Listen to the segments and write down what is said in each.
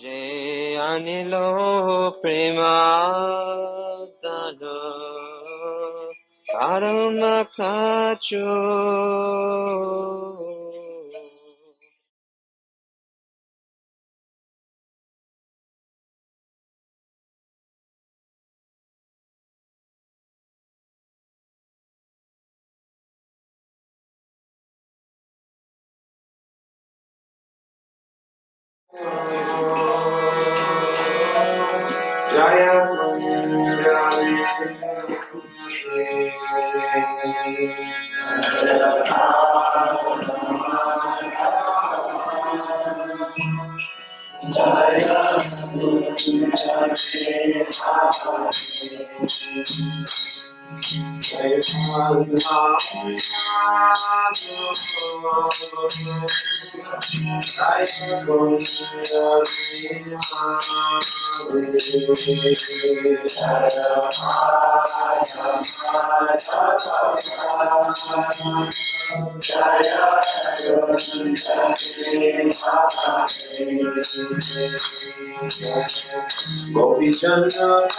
Jai Anilo Premadano Paramakacho Jaya Gopi Chandra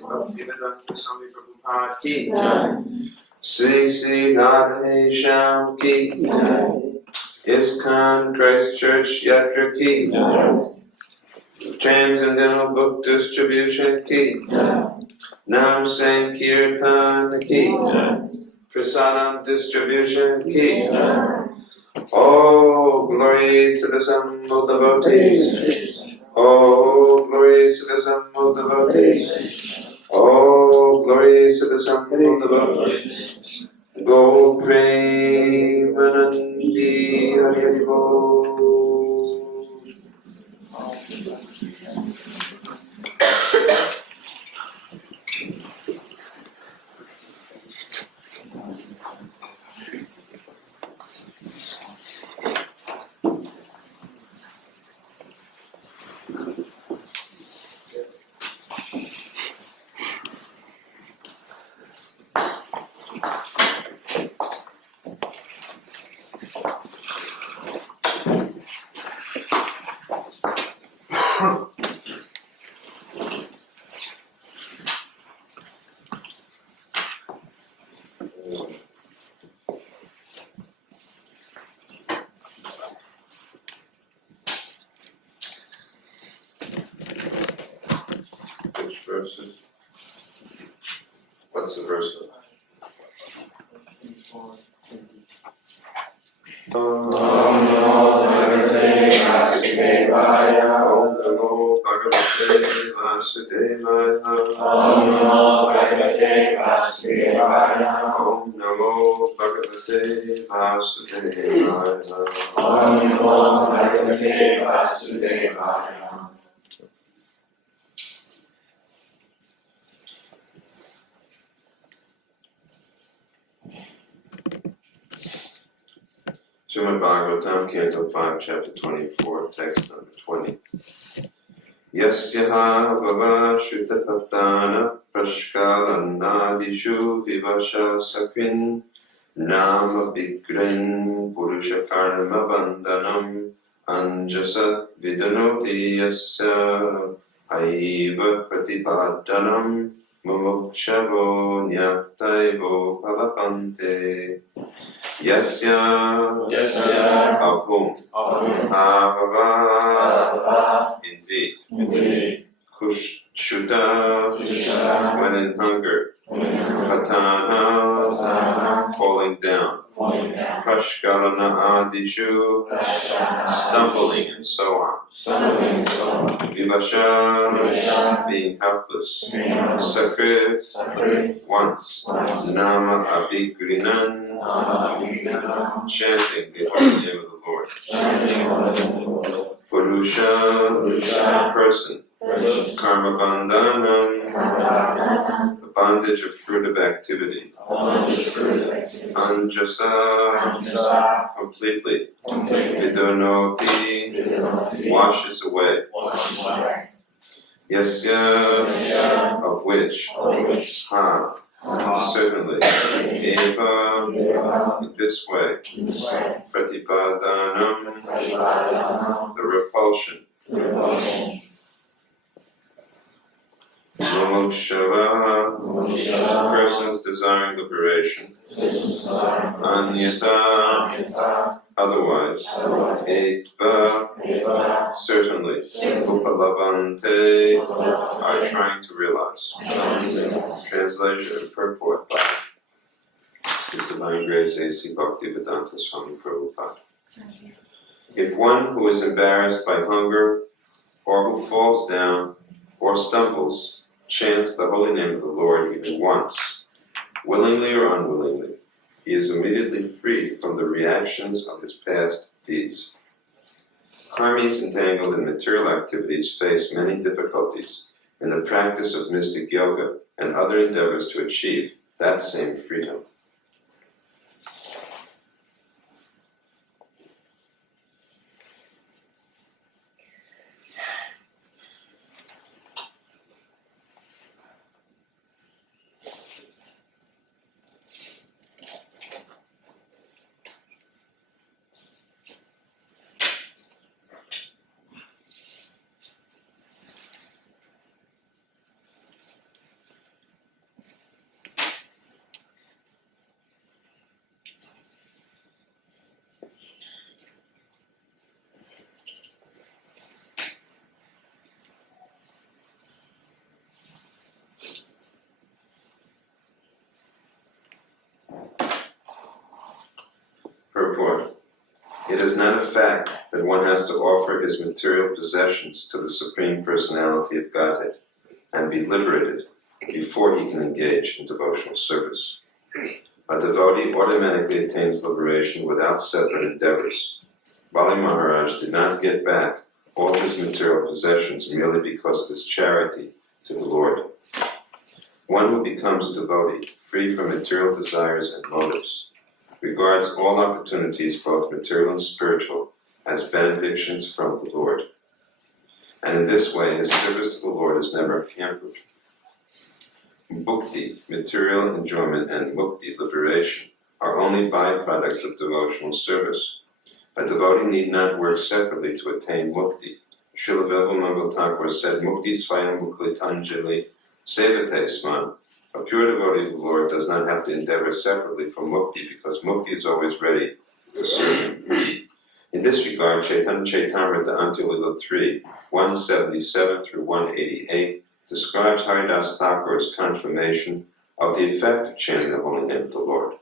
Bhaktivedanta Swami Prabhupada ki Sri Sri Radhe Shyam ki ISKCON Christchurch Yatra ki Transcendental Book Distribution ki Nam Sankirtan ki Prasadam Distribution ki Oh, glories to the sum of devotees. Oh, glories to the sum of devotees. Oh, glories to the sum of devotees. Go Premanandi Hari Hari Bol. Which verses? What's the verse? Om Namo Bhagavate Vasudevaya. Om Namo Bhagavate Vasudevaya. Om Namo Bhagavate Vasudevaya. Om Namo Bhagavate Vasudevaya. Om Namo Bhagavate Vasudevaya. Srimad Bhagavatam, Canto 5, Chapter 24, Text number 20. Yasyaha vava shrutapatana prashkalanadishu vivasha sakrin nama bigrin purusha karma bandhanam anjasa vidanoti yasya aiva pratipadanam mumukshavo nyaktaivo palapante. Yasya, of whom, Bhava, indeed, Kushuta, when in hunger, Patana, falling down, Prashkarana Adishu, stumbling and so on, Vivasha, being helpless, Sakrit, once, Nama Abhigrinan, chanting the holy name of the Lord. Purusha, person. Karma bandhanam, the bondage of fruitive activity. Anjasa, completely. Vidonoti, washes away. Yasya, of which. Ha, certainly. Eva, this way. Pratipadanam, the repulsion. Mumukshava, persons desiring liberation. Anyata, otherwise. Eva, certainly. Upalabante, are trying to realize. Translation and purport by His Divine Grace A.C. Bhaktivedanta Swami Prabhupada. If one who is embarrassed by hunger, or who falls down, or stumbles, chants the holy name of the Lord even once, willingly or unwillingly, he is immediately freed from the reactions of his past deeds. Karmis entangled in material activities face many difficulties in the practice of mystic yoga and other endeavors to achieve that same freedom. Purport. It is not a fact that one has to offer his material possessions to the Supreme Personality of Godhead and be liberated before he can engage in devotional service. A devotee automatically attains liberation without separate endeavors. Bali Maharaj did not get back all his material possessions merely because of his charity to the Lord. One who becomes a devotee, free from material desires and motives, regards all opportunities, both material and spiritual, as benedictions from the Lord. And in this way, his service to the Lord is never hampered. Bhakti, material enjoyment, and mukti, liberation, are only byproducts of devotional service. A devotee need not work separately to attain mukti. Srila Vivekananda Thakur said, Mukti Swayam Muklitanjali Sevate Sman. A pure devotee of the Lord does not have to endeavor separately for mukti because mukti is always ready to serve him. In this regard, Chaitanya Chaitamrita Antya-lila 3, 177 through 188 describes Haridas Thakur's confirmation of the effect of chanting the holy name of the Lord.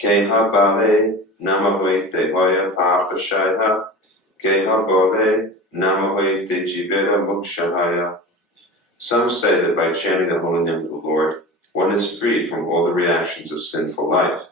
Keha bale namahoite hoya papashaya, keha bole namahoite jivera mukshahaya. Some say that by chanting the holy name of the Lord, one is freed from all the reactions of sinful life.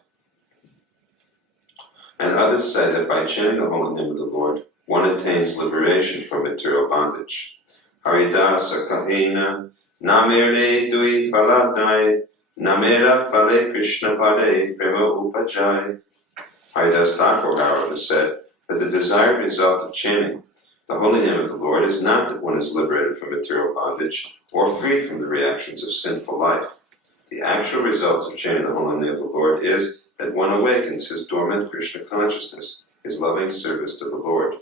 And others say that by chanting the holy name of the Lord, one attains liberation from material bondage. Haridasa kahina namere dui faladnai namera fale Krishna pade prema upajai. Haridas Thakur, however, said that the desired result of chanting the holy name of the Lord is not that one is liberated from material bondage or freed from the reactions of sinful life. The actual results of chanting the holy name of the Lord is that one awakens his dormant Krishna consciousness, his loving service to the Lord.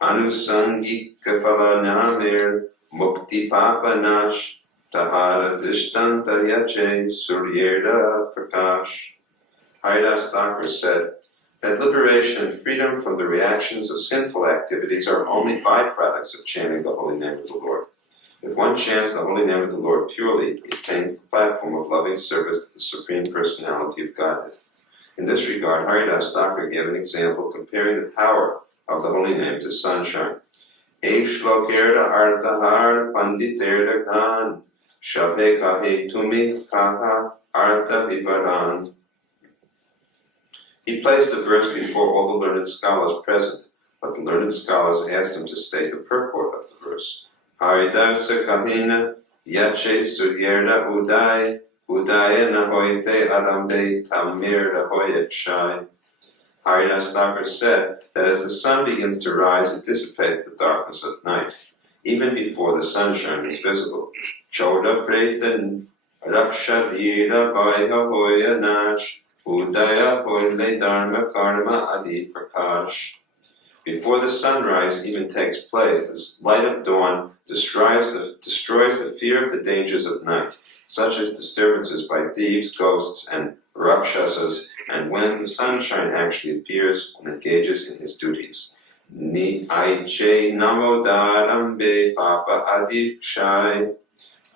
Anusangika phala namir mukti papa nash tahara dishtanta yache suryerda prakash. Haridas Thakur said that liberation and freedom from the reactions of sinful activities are only byproducts of chanting the holy name of the Lord. If one chants the holy name of the Lord purely, he attains the platform of loving service to the Supreme Personality of Godhead. In this regard, Haridas Thakur gave an example comparing the power of the holy name to sunshine. Shlokerda artahar panditerda gan, shabhe kahe tumi kaha artha vivaran. He placed the verse before all the learned scholars present, but the learned scholars asked him to state the purport of the verse. Haridasa kahina yache suryerda udai udaya nahoite arambe tamirda hoyet shai. Haridas Thakur said that as the sun begins to rise, it dissipates the darkness of night, even before the sunshine is visible. Choda pretan raksha dira bhaya hoya nash udaya hoyle dharma karma adi prakash. Before the sunrise even takes place, this light of dawn destroys the fear of the dangers of night, such as disturbances by thieves, ghosts, and rakshasas, and when the sunshine actually appears, one engages in his duties. Ni aiche namodarambe papa adipshai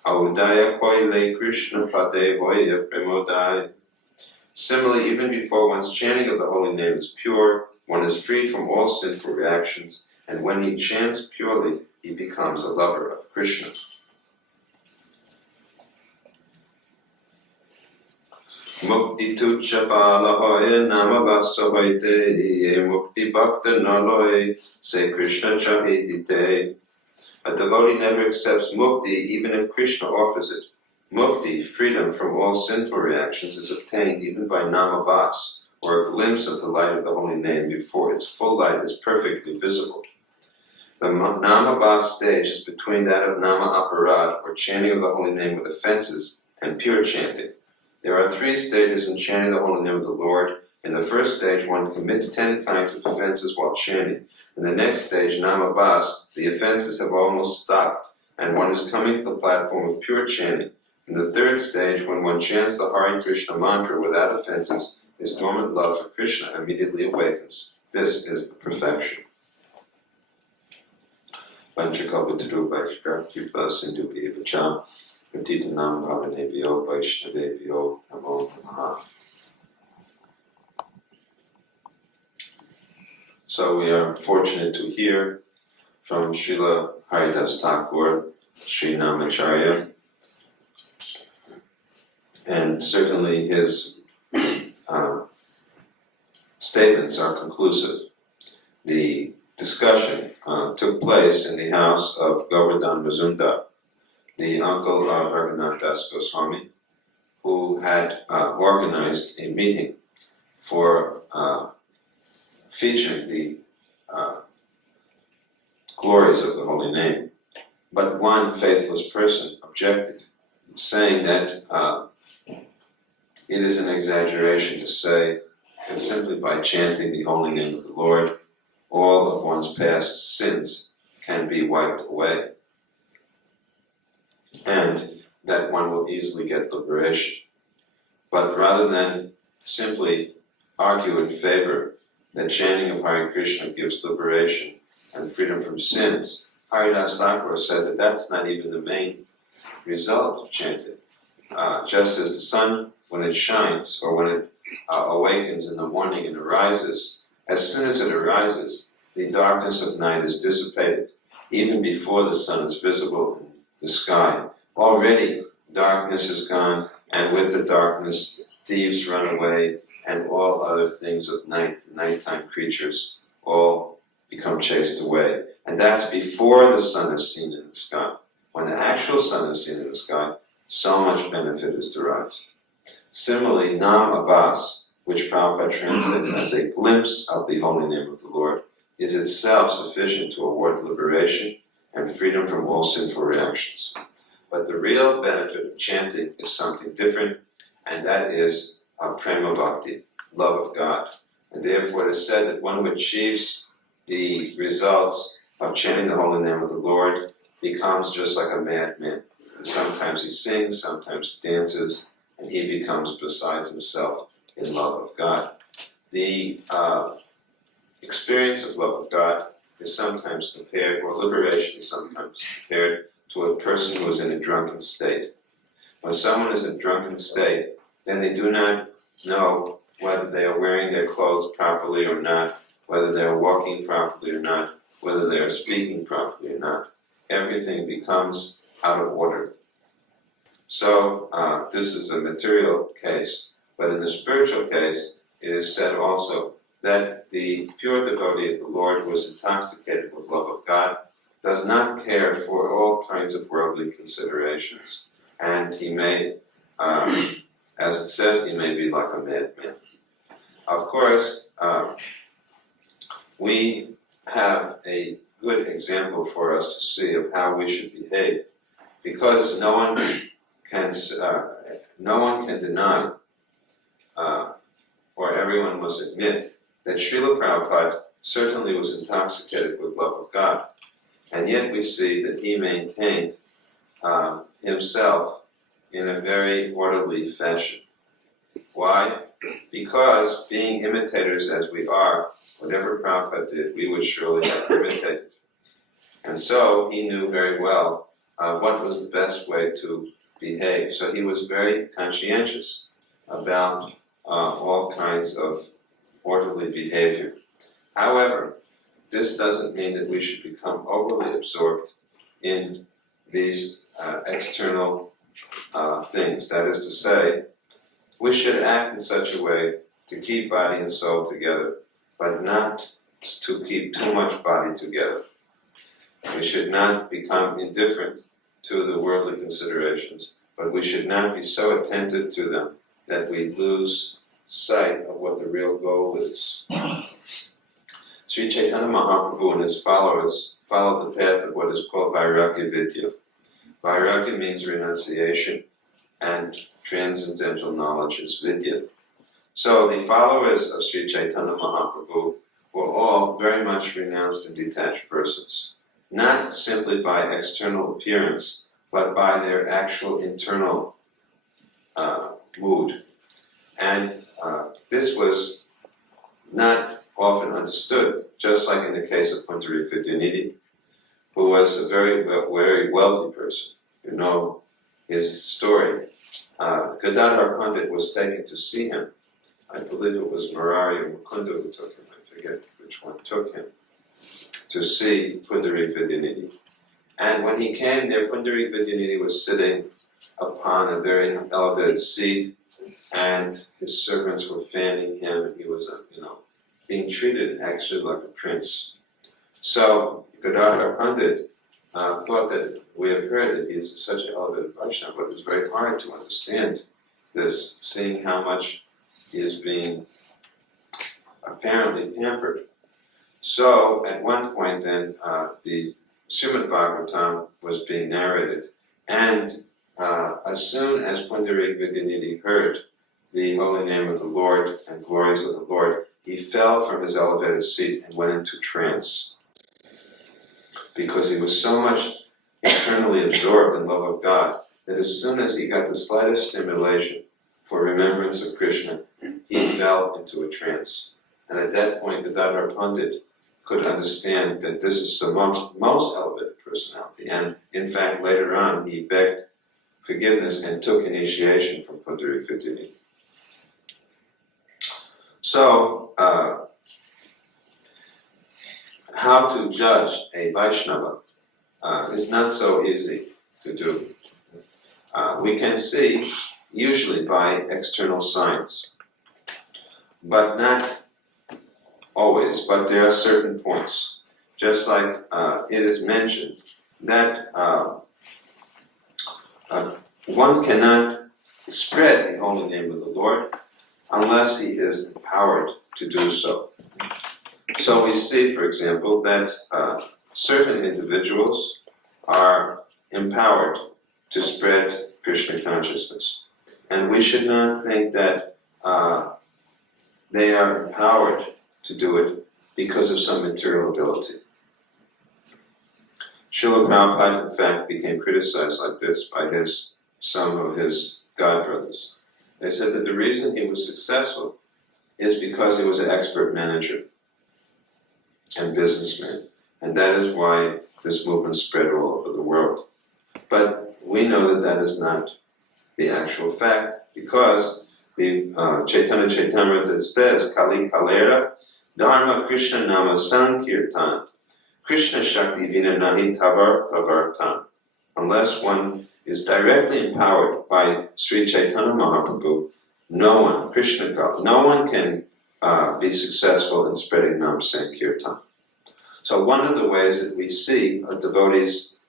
audaya koile Krishna pade hoya premodai. Similarly, even before one's chanting of the holy name is pure, one is freed from all sinful reactions, and when he chants purely, he becomes a lover of Krishna. Mukti tucha phala hoye namabasa hoite ye mukti bhakta naloye se Krishna chahidite. A devotee never accepts mukti even if Krishna offers it. Mukti, freedom from all sinful reactions, is obtained even by namabas, or a glimpse of the light of the holy name before its full light is perfectly visible. The namabas stage is between that of nama aparad, or chanting of the holy name with offenses, and pure chanting. There are 3 stages in chanting the holy name of the Lord. In the first stage, one commits 10 kinds of offenses while chanting. In the next stage, namabas, the offenses have almost stopped, and one is coming to the platform of pure chanting. In the third stage, when one chants the Hare Krishna mantra without offenses, his dormant love for Krishna immediately awakens. This is the perfection. Vanchakalpatarupaishkar kripa sindhubhya vacham patitanam bhavanebhyo vaishnavebhyo namo namaha. So we are fortunate to hear from Srila Haridas Thakur, Sri Namacharya, and certainly his statements are conclusive. The discussion took place in the house of Govardhan Mazumdar, the uncle of Raghunath Das Goswami, who had organized a meeting for featuring the glories of the holy name. But one faithless person objected, saying that it is an exaggeration to say that simply by chanting the holy name of the Lord, all of one's past sins can be wiped away, and that one will easily get liberation. But rather than simply argue in favor that chanting of Hare Krishna gives liberation and freedom from sins, Haridas Thakur said that that's not even the main result of chanting. Just as the sun, when it shines, or when it awakens in the morning and arises, as soon as it arises, the darkness of night is dissipated, even before the sun is visible in the sky. Already darkness is gone, and with the darkness, thieves run away, and all other things of nighttime creatures, all become chased away. And that's before the sun is seen in the sky. When the actual sun is seen in the sky, so much benefit is derived. Similarly, Nam Abbas, which Prabhupada translates as a glimpse of the holy name of the Lord, is itself sufficient to award liberation and freedom from all sinful reactions. But the real benefit of chanting is something different, and that is prema bhakti, love of God. And therefore it is said that one who achieves the results of chanting the holy name of the Lord becomes just like a madman. And sometimes he sings, sometimes he dances, and he becomes besides himself in love of God. The experience of love of God is sometimes compared, or liberation is sometimes compared to a person who is in a drunken state. When someone is in a drunken state, then they do not know whether they are wearing their clothes properly or not, whether they are walking properly or not, whether they are speaking properly or not. Everything becomes out of order. So this is a material case, but in the spiritual case, it is said also that the pure devotee of the Lord who is intoxicated with love of God does not care for all kinds of worldly considerations, and he may, as it says, he may be like a madman. Of course, we have a good example for us to see of how we should behave, because no one can deny, or everyone must admit, that Srila Prabhupada certainly was intoxicated with love of God, and yet we see that he maintained himself in a very orderly fashion. Why? Because being imitators as we are, whatever Prabhupada did, we would surely have imitated. And so he knew very well what was the best way to behave. So he was very conscientious about all kinds of orderly behavior. However, this doesn't mean that we should become overly absorbed in these external things. That is to say, we should act in such a way to keep body and soul together, but not to keep too much body together. We should not become indifferent to the worldly considerations, but we should not be so attentive to them that we lose sight of what the real goal is. Sri Chaitanya Mahaprabhu and his followers followed the path of what is called Vairagya Vidya. Vairagya means renunciation, and transcendental knowledge is Vidya. So the followers of Sri Chaitanya Mahaprabhu were all very much renounced and detached persons, not simply by external appearance, but by their actual internal mood. And this was not often understood, just like in the case of Pundarika Vidyanidhi, who was a very, very wealthy person. You know his story. Gadadhar Pandit was taken to see him. I believe it was Murari or Mukunda who took him, I forget which one. took him to see Pundarik Vidyanidhi. And when he came there, Pundarik Vidyanidhi was sitting upon a very elevated seat, and his servants were fanning him, and he was, being treated actually like a prince. So Gadadhar Pandit thought that we have heard that he is such an elevated Vaishnava, but it's very hard to understand this, seeing how much he is being apparently pampered. So at one point then, the Srimad Bhagavatam was being narrated, and as soon as Pundarik Vidyanidhi heard the holy name of the Lord and glories of the Lord, he fell from his elevated seat and went into trance, because he was so much eternally absorbed in love of God that as soon as he got the slightest stimulation for remembrance of Krishna, he fell into a trance. And at that point, Gadadhar Pandit could understand that this is the most elevated personality. And in fact, later on, he begged forgiveness and took initiation from Pundarik Vidyanidhi. So, how to judge a Vaishnava is not so easy to do. We can see usually by external signs, but not always, but there are certain points. Just like it is mentioned that one cannot spread the holy name of the Lord unless he is empowered to do so. So we see, for example, that certain individuals are empowered to spread Krishna consciousness. And we should not think that they are empowered to do it because of some material ability. Srila Prabhupada, in fact, became criticized like this by some of his godbrothers. They said that the reason he was successful is because he was an expert manager and businessman, and that is why this movement spread all over the world. But we know that that is not the actual fact, because the Chaitanya Chaitamrita says, Kali Kalera Dharma Krishna Nama Sankirtan Krishna Shakti Vina Nahi Tavar Pravartan. Unless one is directly empowered by Sri Chaitanya Mahaprabhu, no one can be successful in spreading Nam Sankirtan. So one of the ways that we see a devotee's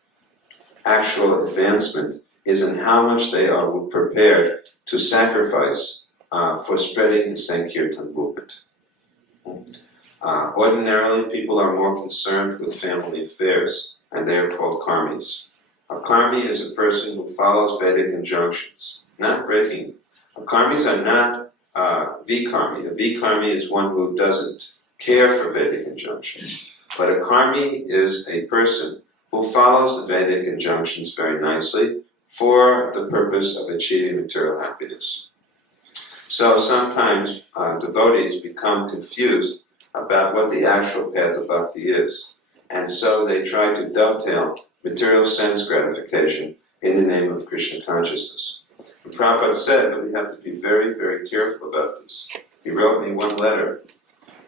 actual advancement is in how much they are prepared to sacrifice for spreading the Sankirtan movement. Ordinarily, people are more concerned with family affairs, and they are called karmis. A karmi is a person who follows Vedic injunctions, not breaking them. Karmis are not vikarmi. A vikarmi is one who doesn't care for Vedic injunctions. But a karmi is a person who follows the Vedic injunctions very nicely for the purpose of achieving material happiness. So sometimes devotees become confused about what the actual path of bhakti is. And so they try to dovetail material sense gratification in the name of Krishna consciousness. And Prabhupada said that we have to be very, very careful about this. He wrote me one letter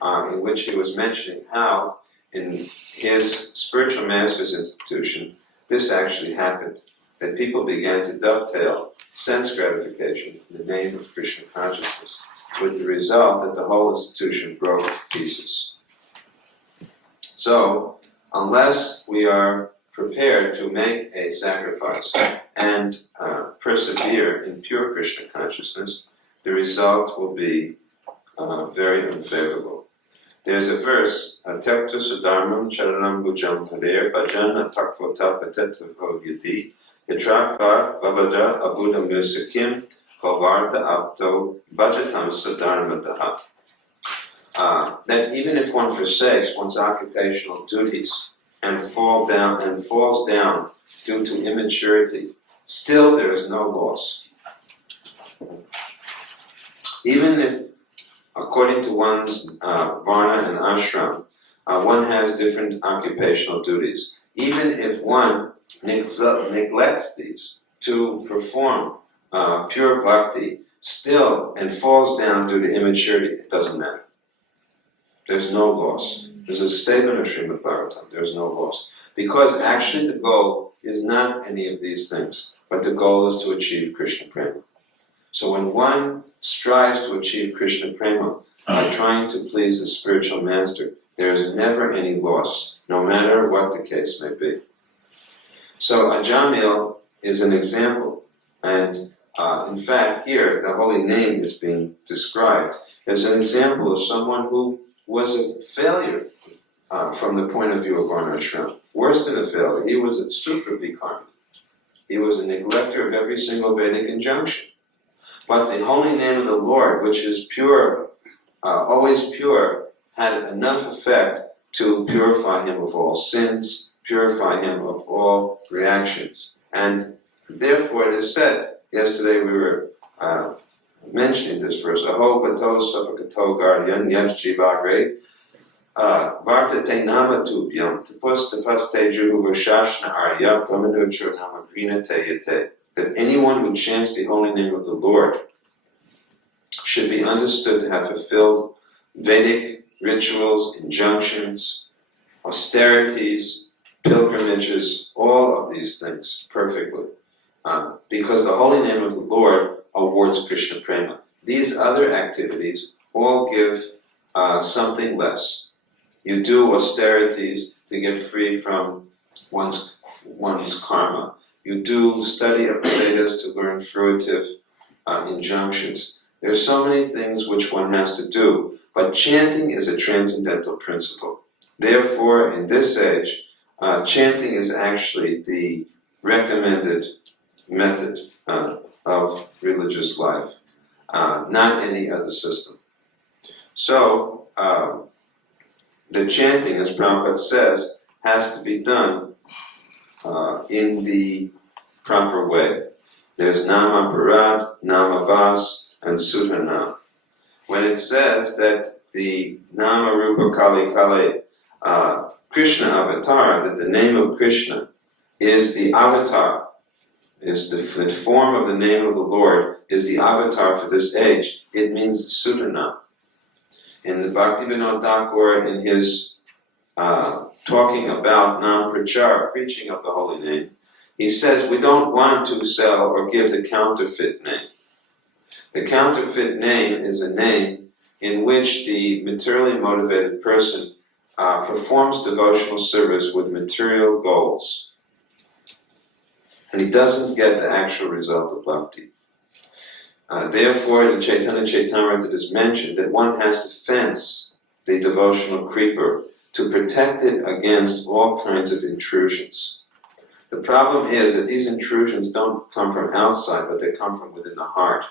in which he was mentioning how in his spiritual master's institution this actually happened, that people began to dovetail sense gratification in the name of Krishna consciousness, with the result that the whole institution broke to pieces. So, unless we are prepared to make a sacrifice and persevere in pure Krishna consciousness, the result will be very unfavorable. There's a verse, Tyakta Sudharmam Charanam Bhujam Haver Bhajana Takvota Patetavo Yadi Yatrapa Vavada Abuddha Musakim Kovarta Apto Bhajatam Sudharmataha. That even if one forsakes one's occupational duties and falls down due to immaturity, still there is no loss. Even if, according to one's varna and ashram, one has different occupational duties. Even if one neglects these to perform pure bhakti, still, and falls down due to immaturity, it doesn't matter. There's no loss. There's a statement of Srimad Bhagavatam, there's no loss. Because actually the goal is not any of these things, but the goal is to achieve Krishna Prema. So when one strives to achieve Krishna Prema by trying to please the spiritual master, there is never any loss, no matter what the case may be. So Ajamil is an example, and in fact here the holy name is being described as an example of someone who was a failure from the point of view of Varnashram. Worse than a failure, he was a supravikarma. He was a neglecter of every single Vedic injunction. But the holy name of the Lord, which is pure, always pure, had enough effect to purify him of all sins, purify him of all reactions. And therefore it is said, yesterday we were mentioning this verse, Aho Bato Sapakato Guardian Yaj Jivagre Varta Te Nama Tubhyam Tapus Tapas Te Juhu Vashashna Arya Brahmanutra Nama Grina Te Yate. That anyone who chants the holy name of the Lord should be understood to have fulfilled Vedic rituals, injunctions, austerities, pilgrimages, all of these things perfectly. Because the holy name of the Lord awards Krishna Prema. These other activities all give something less. You do austerities to get free from one's karma. You do study of the Vedas to learn fruitive injunctions. There are so many things which one has to do, but chanting is a transcendental principle. Therefore, in this age, chanting is actually the recommended method of religious life, not any other system. So, the chanting, as Prabhupada says, has to be done in the proper way. There's Nama Parad, Nama Bas, and Sudhanam. When it says that the Nama Rupa Kali Kali Krishna avatar, that the name of Krishna is the avatar, is the form of the name of the Lord, is the avatar for this age, it means the Sudhanam. In the Bhaktivedanta Thakur, in his talking about Nam Prachar, preaching of the holy name, he says we don't want to sell or give the counterfeit name. The counterfeit name is a name in which the materially motivated person performs devotional service with material goals. And he doesn't get the actual result of bhakti. Therefore, in Chaitanya Chaitamrita it is mentioned that one has to fence the devotional creeper to protect it against all kinds of intrusions. The problem is that these intrusions don't come from outside, but they come from within the heart.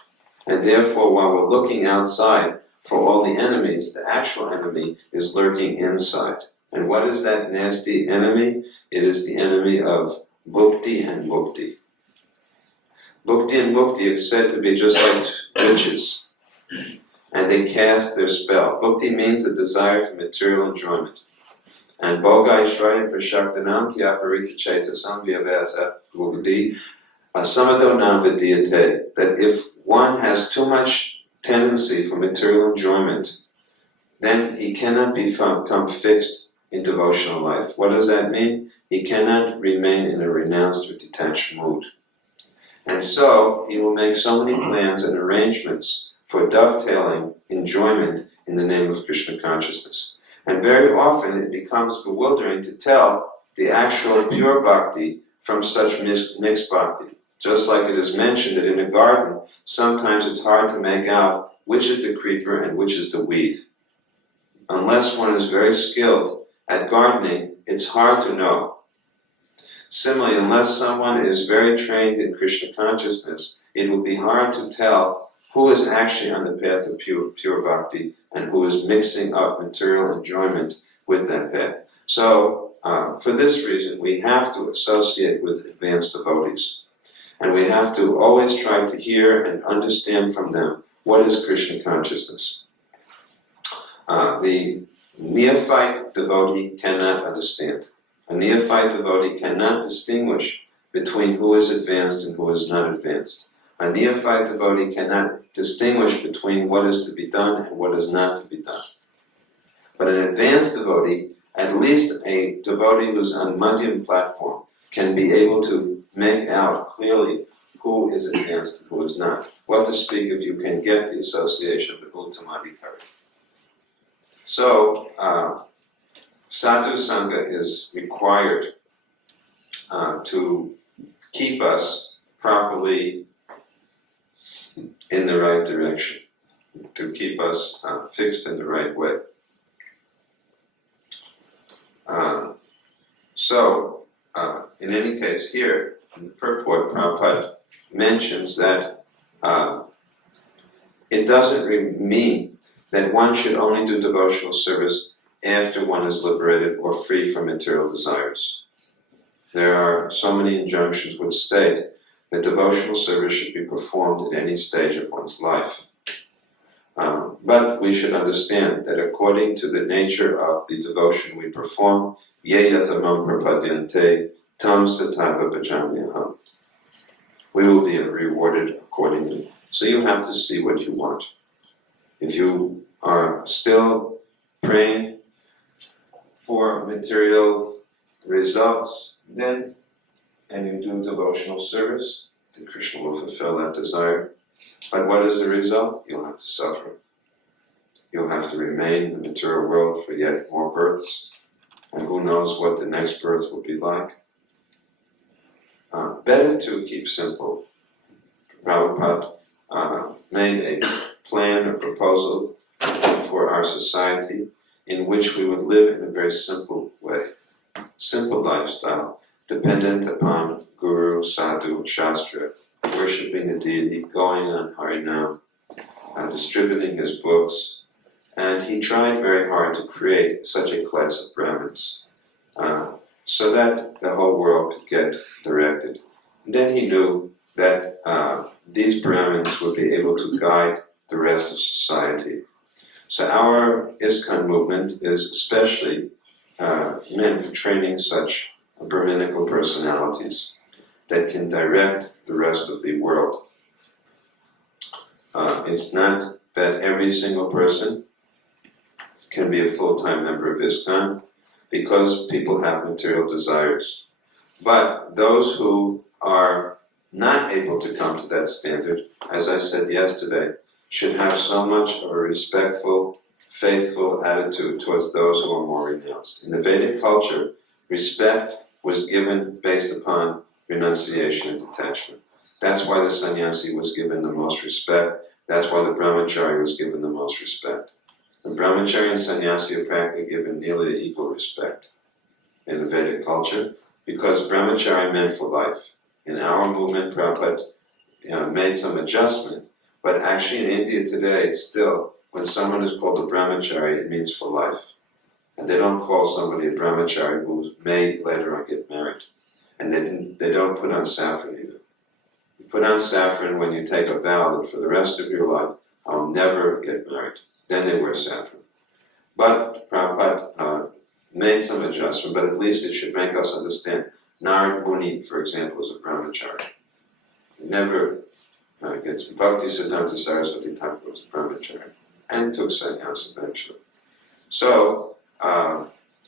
And therefore, while we're looking outside for all the enemies, the actual enemy is lurking inside. And what is that nasty enemy? It is the enemy of bhakti and mukti. Bhakti and mukti are said to be just like witches, and they cast their spell. Bhakti means the desire for material enjoyment. And Bhoga Ishvarya Prashaktanam Tyaparita Chaitasam Vyavasa Bhakti Samado Nam Vidyate. That if one has too much tendency for material enjoyment, then he cannot become fixed in devotional life. What does that mean? He cannot remain in a renounced or detached mood. And so he will make so many plans and arrangements for dovetailing enjoyment in the name of Krishna consciousness. And very often it becomes bewildering to tell the actual pure bhakti from such mixed bhakti. Just like it is mentioned that in a garden, sometimes it's hard to make out which is the creeper and which is the weed. Unless one is very skilled at gardening, it's hard to know. Similarly, unless someone is very trained in Krishna consciousness, it will be hard to tell who is actually on the path of pure bhakti and who is mixing up material enjoyment with that path. So, for this reason, we have to associate with advanced devotees. And we have to always try to hear and understand from them what is Krishna consciousness. The neophyte devotee cannot understand. A neophyte devotee cannot distinguish between who is advanced and who is not advanced. A neophyte devotee cannot distinguish between what is to be done and what is not to be done. But an advanced devotee, at least a devotee who's on Madhyam platform, can be able to make out clearly who is advanced and who is not. What to speak if you can get the association with Uttamadhikari. So, Sadhu Sangha is required to keep us properly in the right direction, to keep us fixed in the right way. In any case, here in the purport, Prabhupada mentions that it doesn't mean that one should only do devotional service after one is liberated or free from material desires. There are so many injunctions which state that devotional service should be performed at any stage of one's life. But we should understand that according to the nature of the devotion we perform, ye yatamam prapadyante tam statava bhajamyaham, we will be rewarded accordingly. So you have to see what you want. If you are still praying for material results, then, and you do devotional service, then Krishna will fulfill that desire. But what is the result? You'll have to suffer. You'll have to remain in the material world for yet more births, and who knows what the next birth will be like. Better to keep simple. Prabhupada made a plan, a proposal for our society in which we would live in a very simple way, simple lifestyle, dependent upon Guru, Sadhu, Shastra, worshipping the deity, going on Harinam, distributing his books, and he tried very hard to create such a class of Brahmins so that the whole world could get directed. And then he knew that these Brahmins would be able to guide the rest of society. So our ISKCON movement is especially meant for training such Brahminical personalities that can direct the rest of the world. It's not that every single person can be a full-time member of ISKCON because people have material desires. But those who are not able to come to that standard, as I said yesterday, should have so much of a respectful, faithful attitude towards those who are more renounced. In the Vedic culture, respect was given based upon renunciation and detachment. That's why the sannyasi was given the most respect. That's why the brahmachari was given the most respect. The brahmachari and sannyasi are practically given nearly equal respect in the Vedic culture because brahmachari meant for life. In our movement, Prabhupada made some adjustment, but actually in India today, still, when someone is called a brahmachari, it means for life. And they don't call somebody a brahmachari who may later on get married. And they don't put on saffron either. You put on saffron when you take a vow that for the rest of your life, I'll never get married. Then they wear saffron. But Prabhupada made some adjustment, but at least it should make us understand. Narad Muni, for example, is a brahmachari. He never gets Bhakti Siddhanta Saraswati Thakur was a brahmachari and took sannyas eventually. So,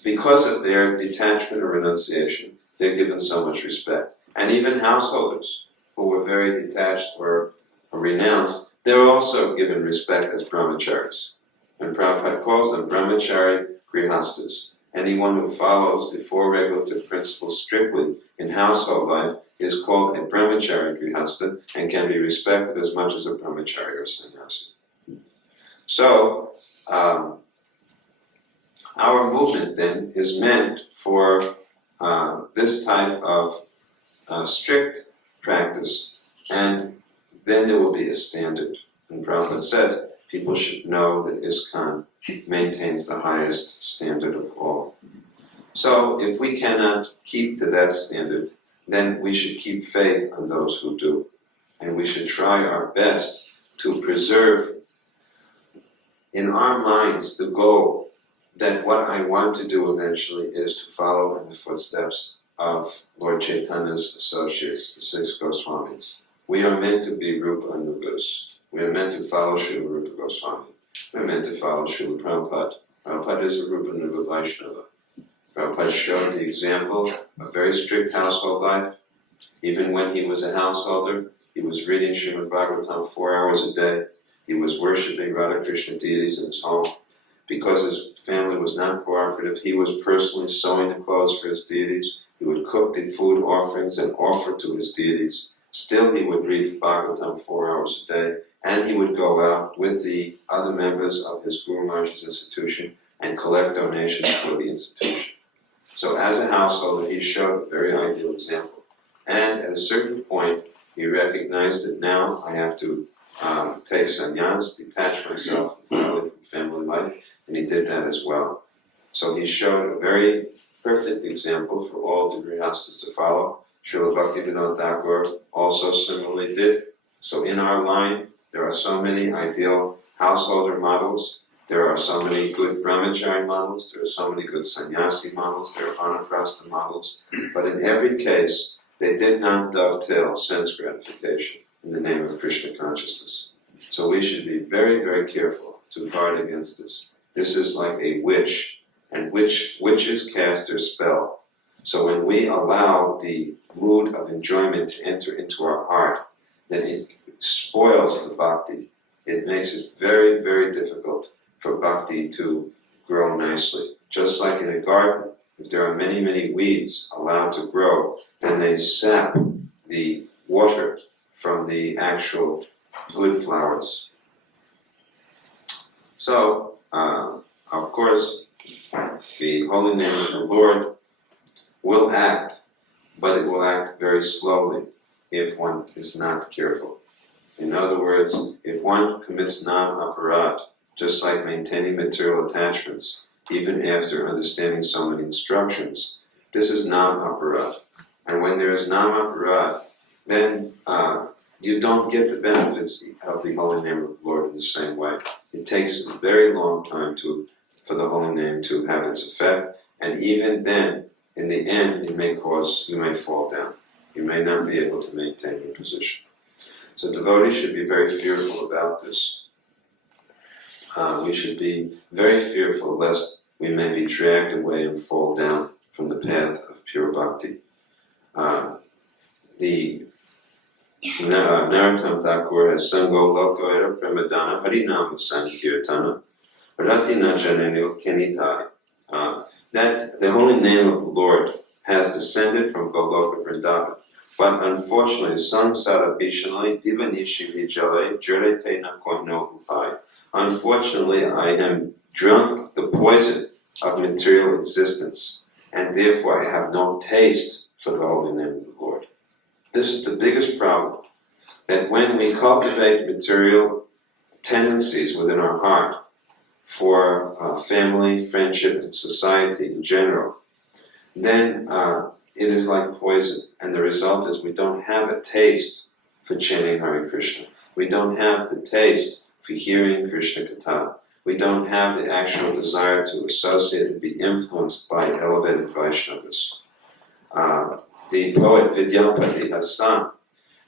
because of their detachment or renunciation, they're given so much respect. And even householders who were very detached or renounced, they're also given respect as brahmacharis. And Prabhupada calls them brahmachari grihastas. Anyone who follows the four regulative principles strictly in household life is called a brahmachari grihasta and can be respected as much as a brahmachari or sannyasi. So, our movement then is meant for this type of strict practice, and then there will be a standard. And Prabhupada said, people should know that ISKCON maintains the highest standard of all. So if we cannot keep to that standard, then we should keep faith on those who do. And we should try our best to preserve in our minds the goal that what I want to do eventually is to follow in the footsteps of Lord Chaitanya's associates, the 6 Goswamis. We are meant to be Rupa Anugas. We are meant to follow Srila Rupa Goswami. We are meant to follow Srila Prabhupada, Prabhupada is a Rupa Nuga Vaishnava. Prabhupada showed the example of very strict household life. Even when he was a householder, he was reading Srimad Bhagavatam 4 hours a day. He was worshipping Radha Krishna deities in his home. Because his family was not cooperative, he was personally sewing the clothes for his deities. He would cook the food offerings and offer to his deities. Still, he would read Bhagavatam 4 hours a day, and he would go out with the other members of his Guru Maharaj's institution and collect donations for the institution. So as a householder, he showed a very ideal example. And at a certain point, he recognized that now I have to take sannyas, detach myself entirely from family life, and he did that as well. So he showed a very perfect example for all the grihastas to follow. Srila Bhaktivedanta Thakur also similarly did. So in our line, there are so many ideal householder models. There are so many good brahmachari models. There are so many good sannyasi models. There are anaprastha models. But in every case, they did not dovetail sense gratification in the name of Krishna consciousness. So we should be very, very careful to guard against this. This is like a witch, and witches cast their spell. So when we allow the mood of enjoyment to enter into our heart, then it spoils the bhakti. It makes it very, very difficult for bhakti to grow nicely. Just like in a garden, if there are many, many weeds allowed to grow, then they sap the water from the actual good flowers. So, of course, the holy name of the Lord will act, but it will act very slowly if one is not careful. In other words, if one commits nam-aparad, just like maintaining material attachments, even after understanding so many instructions, this is nam-aparad. And when there is nam-aparad, then you don't get the benefits of the holy name of the Lord in the same way. It takes a very long time for the holy name to have its effect, and even then, in the end, you may fall down. You may not be able to maintain your position. So devotees should be very fearful about this. We should be very fearful lest we may be dragged away and fall down from the path of pure bhakti. The Narottam Thakur has sung Go Loko Era Premadana Harinama Sankirtana Ratina Janenil Kenitai. That the holy name of the Lord has descended from Goloka Vrindavan. But unfortunately, Samsara Bishanali Divanishi Vijale Jurete Nakono Upai. Unfortunately, I am drunk the poison of material existence, and therefore I have no taste for the holy name of the Lord. This is the biggest problem, that when we cultivate material tendencies within our heart for family, friendship, and society in general, then it is like poison, and the result is we don't have a taste for chanting Hare Krishna. We don't have the taste for hearing Krishna Katha. We don't have the actual desire to associate and be influenced by elevated Vaishnavas. The poet Vidyapati has sung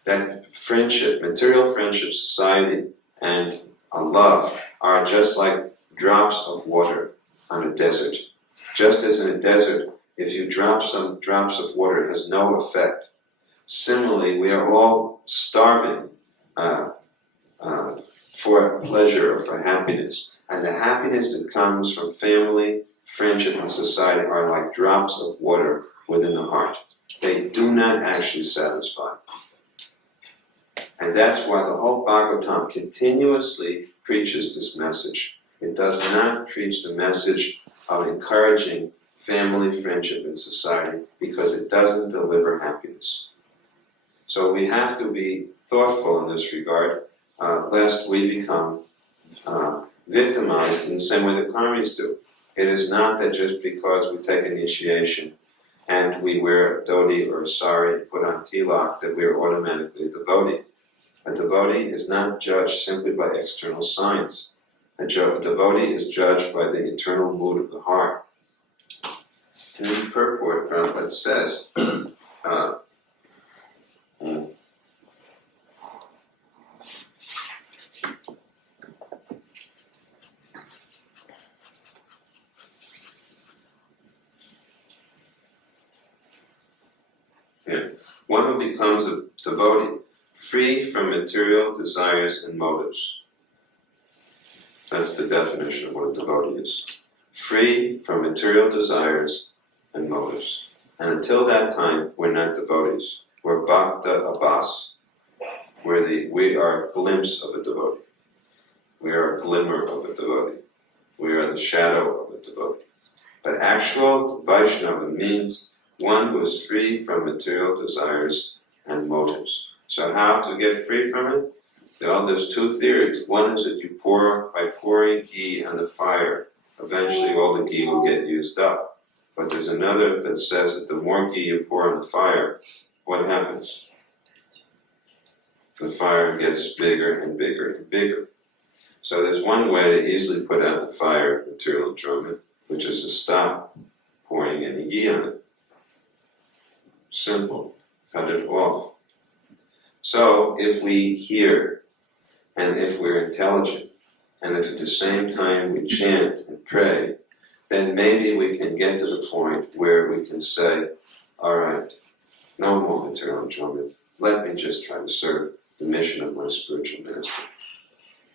that friendship, material friendship, society, and love are just like drops of water on a desert. Just as in a desert, if you drop some drops of water, it has no effect. Similarly, we are all starving for pleasure or for happiness. And the happiness that comes from family, friendship, and society are like drops of water within the heart. They do not actually satisfy. And that's why the whole Bhagavatam continuously preaches this message. It does not preach the message of encouraging family, friendship, and society because it doesn't deliver happiness. So we have to be thoughtful in this regard, lest we become victimized in the same way the karmis do. It is not that just because we take initiation and we wear a dhoti or a sari and put on tilak that we are automatically a devotee. A devotee is not judged simply by external signs. A devotee is judged by the internal mood of the heart. In the purport, Prabhupada says, One who becomes a devotee, free from material desires and motives. That's the definition of what a devotee is. Free from material desires and motives. And until that time, we're not devotees. We're bhakta abhas. We are a glimpse of a devotee. We are a glimmer of a devotee. We are the shadow of a devotee. But actual Vaishnava means one who is free from material desires and motives. So how to get free from it? Well, there's two theories. One is that you pour, by pouring ghee on the fire, eventually all the ghee will get used up. But there's another that says that the more ghee you pour on the fire, what happens? The fire gets bigger and bigger and bigger. So there's one way to easily put out the fire, material enjoyment, which is to stop pouring any ghee on it. Simple. Cut it off. So if we hear, and if we're intelligent, and if at the same time we chant and pray, then maybe we can get to the point where we can say, all right, no more material enjoyment. Let me just try to serve the mission of my spiritual master.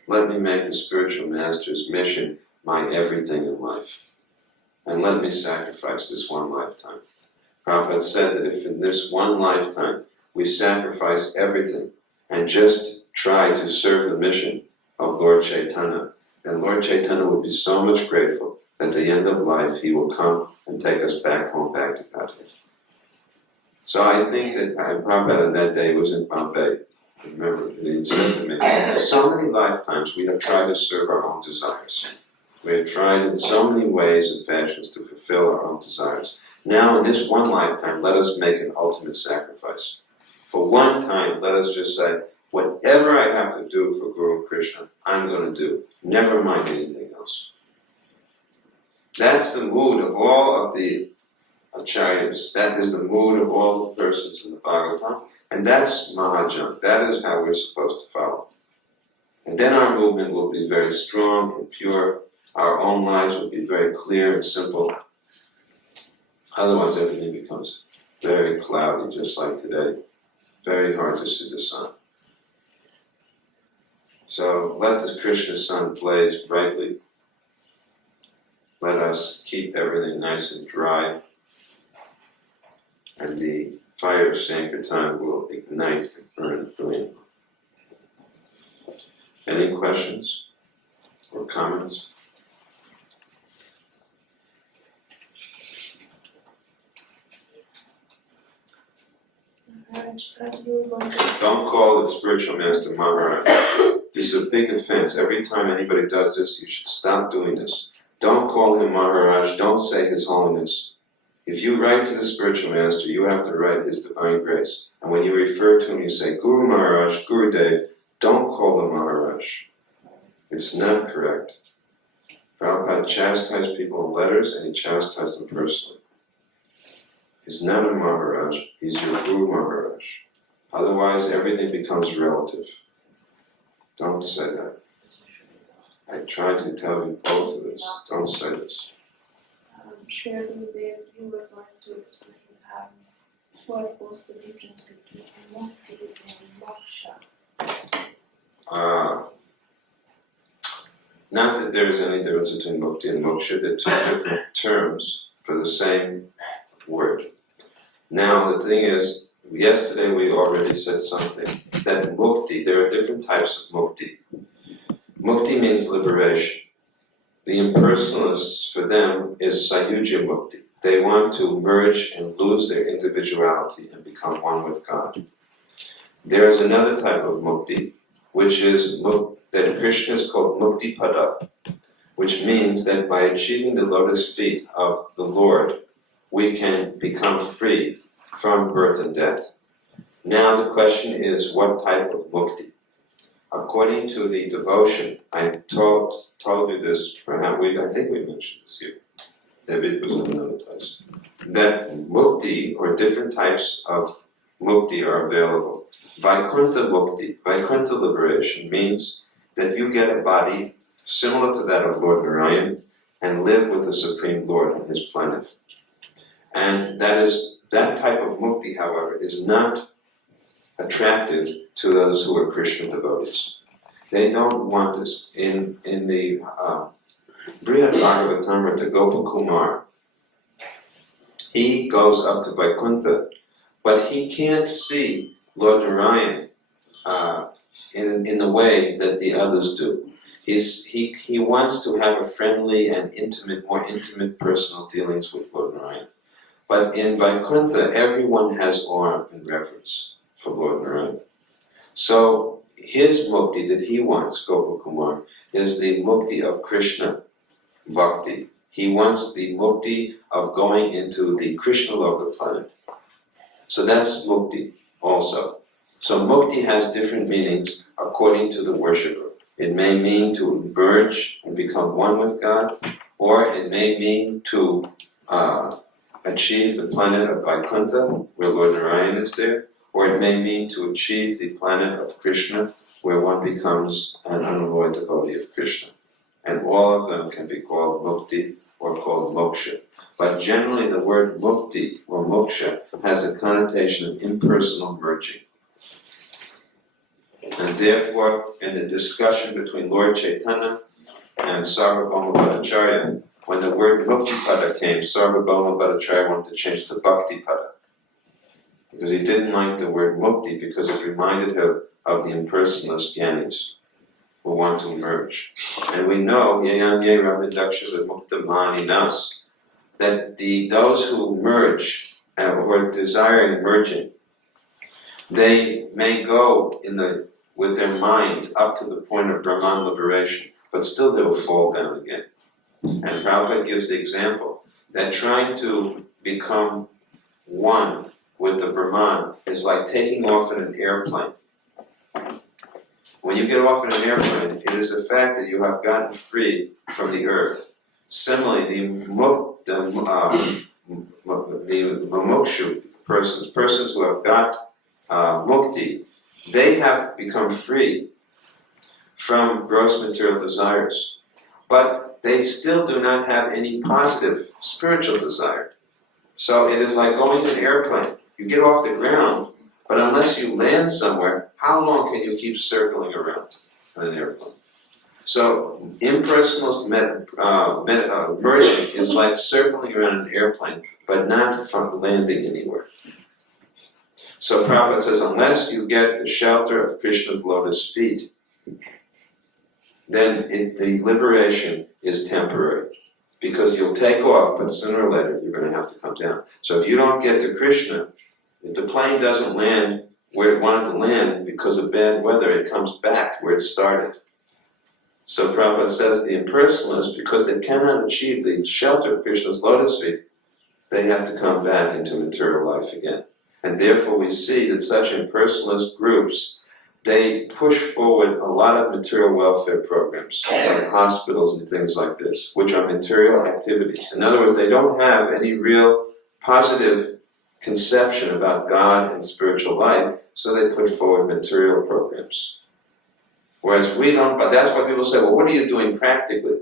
Let me make the spiritual master's mission my everything in life. And let me sacrifice this one lifetime. Prabhupada said that if in this one lifetime we sacrifice everything and just try to serve the mission of Lord Chaitanya, then Lord Chaitanya will be so much grateful that at the end of life he will come and take us back home, back to Kata. So I think that Prabhupada on that day was in Bombay. Remember, he said to me, so many lifetimes we have tried to serve our own desires. We have tried in so many ways and fashions to fulfill our own desires. Now in this one lifetime, let us make an ultimate sacrifice. For one time, let us just say, whatever I have to do for Guru Krishna, I'm going to do. Never mind anything else. That's the mood of all of the acharyas. That is the mood of all the persons in the Bhagavatam. And that's Mahajan. That is how we're supposed to follow. And then our movement will be very strong and pure. Our own lives will be very clear and simple. Otherwise everything becomes very cloudy, just like today. Very hard to see the sun. So let the Krishna sun blaze brightly. Let us keep everything nice and dry. And the fire of Sankirtan will ignite and burn brilliantly. Any questions or comments? Don't call the spiritual master Maharaj. This is a big offense. Every time anybody does this, you should stop doing this. Don't call him Maharaj. Don't say His Holiness. If you write to the spiritual master, you have to write His Divine Grace. And when you refer to him, you say Guru Maharaj, Guru Dev. Don't call him Maharaj. It's not correct. Prabhupada chastised people in letters and he chastised them personally. He's not a Maharaj, he's your Guru Maharaj. Otherwise, everything becomes relative. Don't say that. I tried to tell you both of this. Don't say this. Share Gurudev, you were going to explain what was the difference between mukti and moksha? Not that there is any difference between mukti and moksha. They're two different terms for the same word. Now, the thing is, yesterday we already said something, that mukti, there are different types of mukti. Mukti means liberation. The impersonalists, for them, is sayuja mukti. They want to merge and lose their individuality and become one with God. There is another type of mukti, which is that Krishna is called mukti pada, which means that by achieving the lotus feet of the Lord, we can become free from birth and death. Now the question is, what type of mukti? According to the devotion, I told you this, perhaps I think we mentioned this here. David was in another place. That mukti, or different types of mukti, are available. Vaikuntha mukti, Vaikuntha liberation, means that you get a body similar to that of Lord Narayan and live with the Supreme Lord on his planet. And that type of mukti, however, is not attractive to those who are Krishna devotees. They don't want this. In the Brihad Bhagavatamrita, Gopakumar, he goes up to Vaikuntha, but he can't see Lord Narayan in the way that the others do. He wants to have a friendly and more intimate personal dealings with Lord Narayan. But in Vaikuntha, everyone has awe and reverence for Lord Narayan. So his mukti that he wants, Gopakumar, is the mukti of Krishna Bhakti. He wants the mukti of going into the Krishna Loka planet. So that's mukti also. So mukti has different meanings according to the worshipper. It may mean to merge and become one with God, or it may mean to achieve the planet of Vaikuntha, where Lord Narayan is there, or it may mean to achieve the planet of Krishna, where one becomes an unalloyed devotee of Krishna. And all of them can be called mukti or called moksha. But generally the word mukti or moksha has a connotation of impersonal merging. And therefore, in the discussion between Lord Chaitanya and Sarvabhauma Bhattacharya, when the word mukti pada came, Sarvabhauma Bhattacharya wanted to change to bhakti pada. Because he didn't like the word mukti because it reminded him of the impersonalist jnanis who want to merge. And we know, yayanye ravidakshava muktamani nas, that those who merge or desire merging, they may go with their mind up to the point of Brahman liberation, but still they will fall down again. And Prabhupada gives the example that trying to become one with the Brahman is like taking off in an airplane. When you get off in an airplane, it is a fact that you have gotten free from the earth. Similarly, the mumukshu persons who have got mukti, they have become free from gross material desires. But they still do not have any positive spiritual desire. So it is like going in an airplane. You get off the ground, but unless you land somewhere, how long can you keep circling around in an airplane? So impersonalist merging is like circling around an airplane, but not from landing anywhere. So Prabhupada says, unless you get the shelter of Krishna's lotus feet, then the liberation is temporary. Because you'll take off, but sooner or later you're going to have to come down. So if you don't get to Krishna, if the plane doesn't land where it wanted to land because of bad weather, it comes back where it started. So Prabhupada says the impersonalists, because they cannot achieve the shelter of Krishna's lotus feet, they have to come back into material life again. And therefore we see that such impersonalist groups, they push forward a lot of material welfare programs, like hospitals and things like this, which are material activities. In other words, they don't have any real positive conception about God and spiritual life, so they put forward material programs. Whereas we don't, but that's why people say, well, what are you doing practically?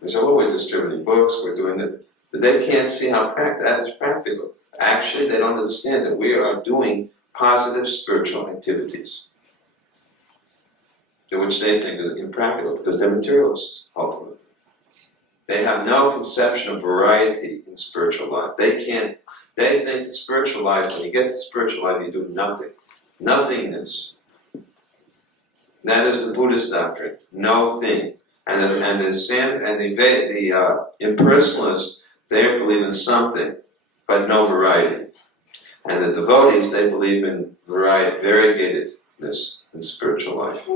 They say, well, we're distributing books, we're doing that. But they can't see how that is practical. Actually, they don't understand that we are doing positive spiritual activities, which they think is impractical because they're materialists, ultimately. They have no conception of variety in spiritual life. They think that spiritual life, when you get to spiritual life, you do nothing. Nothingness. That is the Buddhist doctrine. No thing. And the impersonalists, they believe in something, but no variety. And the devotees, they believe in variegatedness in spiritual life.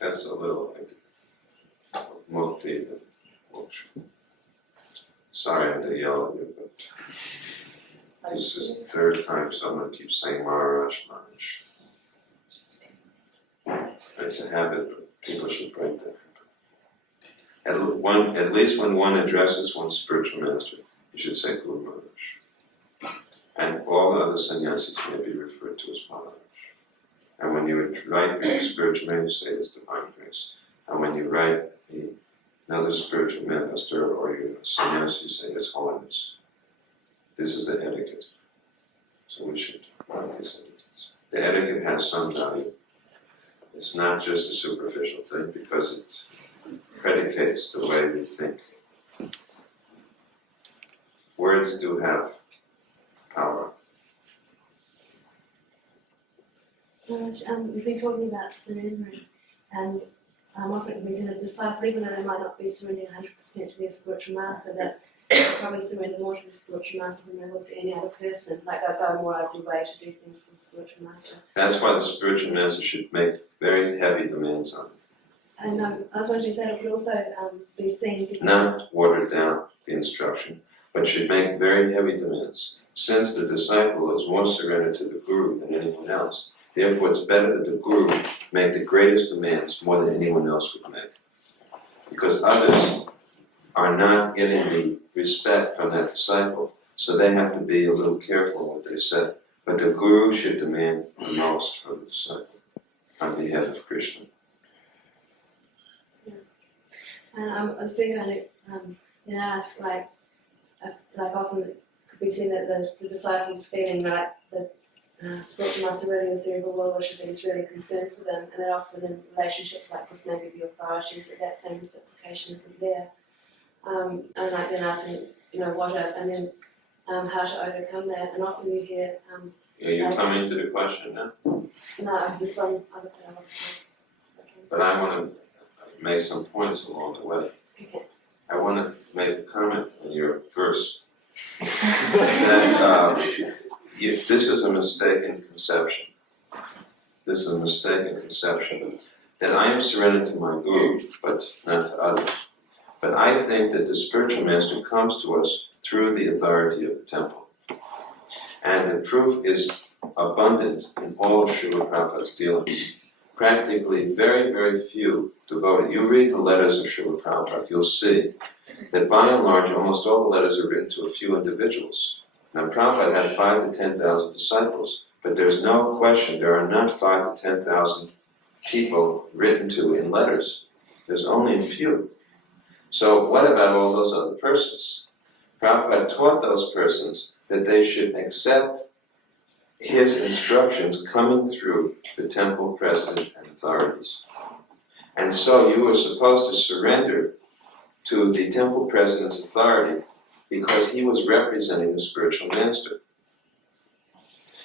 That's a little mukti and moksha. Sorry I had to yell at you, but this is the third time someone keeps saying Maharaj, Maharaj. It's a habit, but people should break that habit. At least when one addresses one's spiritual master, you should say Guru Maharaj. And all the other sannyasis may be referred to as Maharaj. And when you write the spiritual name, you say His Divine Grace. And when you write the another spiritual master or your sannyasi, you say His Holiness. This is the etiquette. So we should practice etiquette. The etiquette has some value. It's not just a superficial thing because it predicates the way we think. Words do have power. Maharaj, we've been talking about surrendering, and often we see the disciple, even though they might not be surrendering 100% to their spiritual master, that they probably surrender more to the spiritual master than they would to any other person. Like they'll go more out of their way to do things for the spiritual master. That's why the spiritual master should make very heavy demands on it. And I was wondering if that would also be seen. Not water down the instruction, but should make very heavy demands. Since the disciple is more surrendered to the Guru than anyone else, therefore it's better that the Guru make the greatest demands more than anyone else would make. Because others are not getting the respect from that disciple, so they have to be a little careful what they say. But the Guru should demand the most from the disciple on behalf of Krishna. Yeah. And I was thinking about it, ask, like often it could be seen that the disciples feeling like the spiritual master really is their well worship is really concerned for them, and then often in relationships like with maybe the authorities, that same reciprocation isn't there. And like then asking, what if, and then how to overcome that. And often you hear. Are you coming to the question now? No, this one other thing I want to ask. Okay. But I want to make some points along the way. Okay. I want to make a comment on your verse. That this is a mistaken conception. This is a mistaken conception that I am surrendered to my Guru, but not to others. But I think that the spiritual master comes to us through the authority of the temple. And the proof is abundant in all of Srila Prabhupada's dealings. Practically very, very few devotees. You read the letters of Srila Prabhupada, you'll see that by and large almost all the letters are written to a few individuals. Now Prabhupada had 5,000 to 10,000 disciples, but there's no question there are not 5,000 to 10,000 people written to in letters. There's only a few. So what about all those other persons? Prabhupada taught those persons that they should accept his instructions coming through the temple president and authorities. And so you were supposed to surrender to the temple president's authority because he was representing the spiritual master.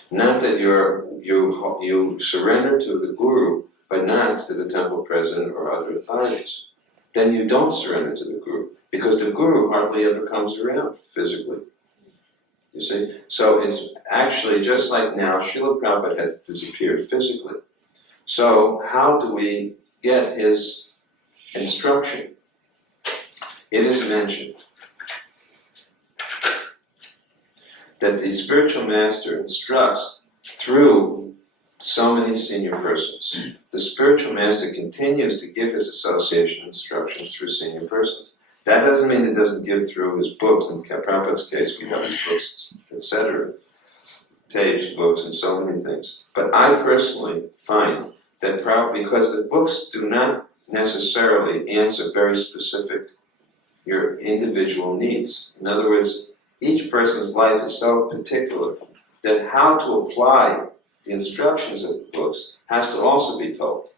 Not that you surrender to the Guru, but not to the temple president or other authorities. Then you don't surrender to the Guru, because the Guru hardly ever comes around physically. You see? So it's actually just like now, Srila Prabhupada has disappeared physically. So how do we get his instruction? It is mentioned that the spiritual master instructs through so many senior persons. The spiritual master continues to give his association instructions through senior persons. That doesn't mean it doesn't give through his books. In Prabhupada's case, we have his books, etc., tapes, books, and so many things. But I personally find that because the books do not necessarily answer very specific your individual needs. In other words, each person's life is so particular that how to apply the instructions of the books has to also be told.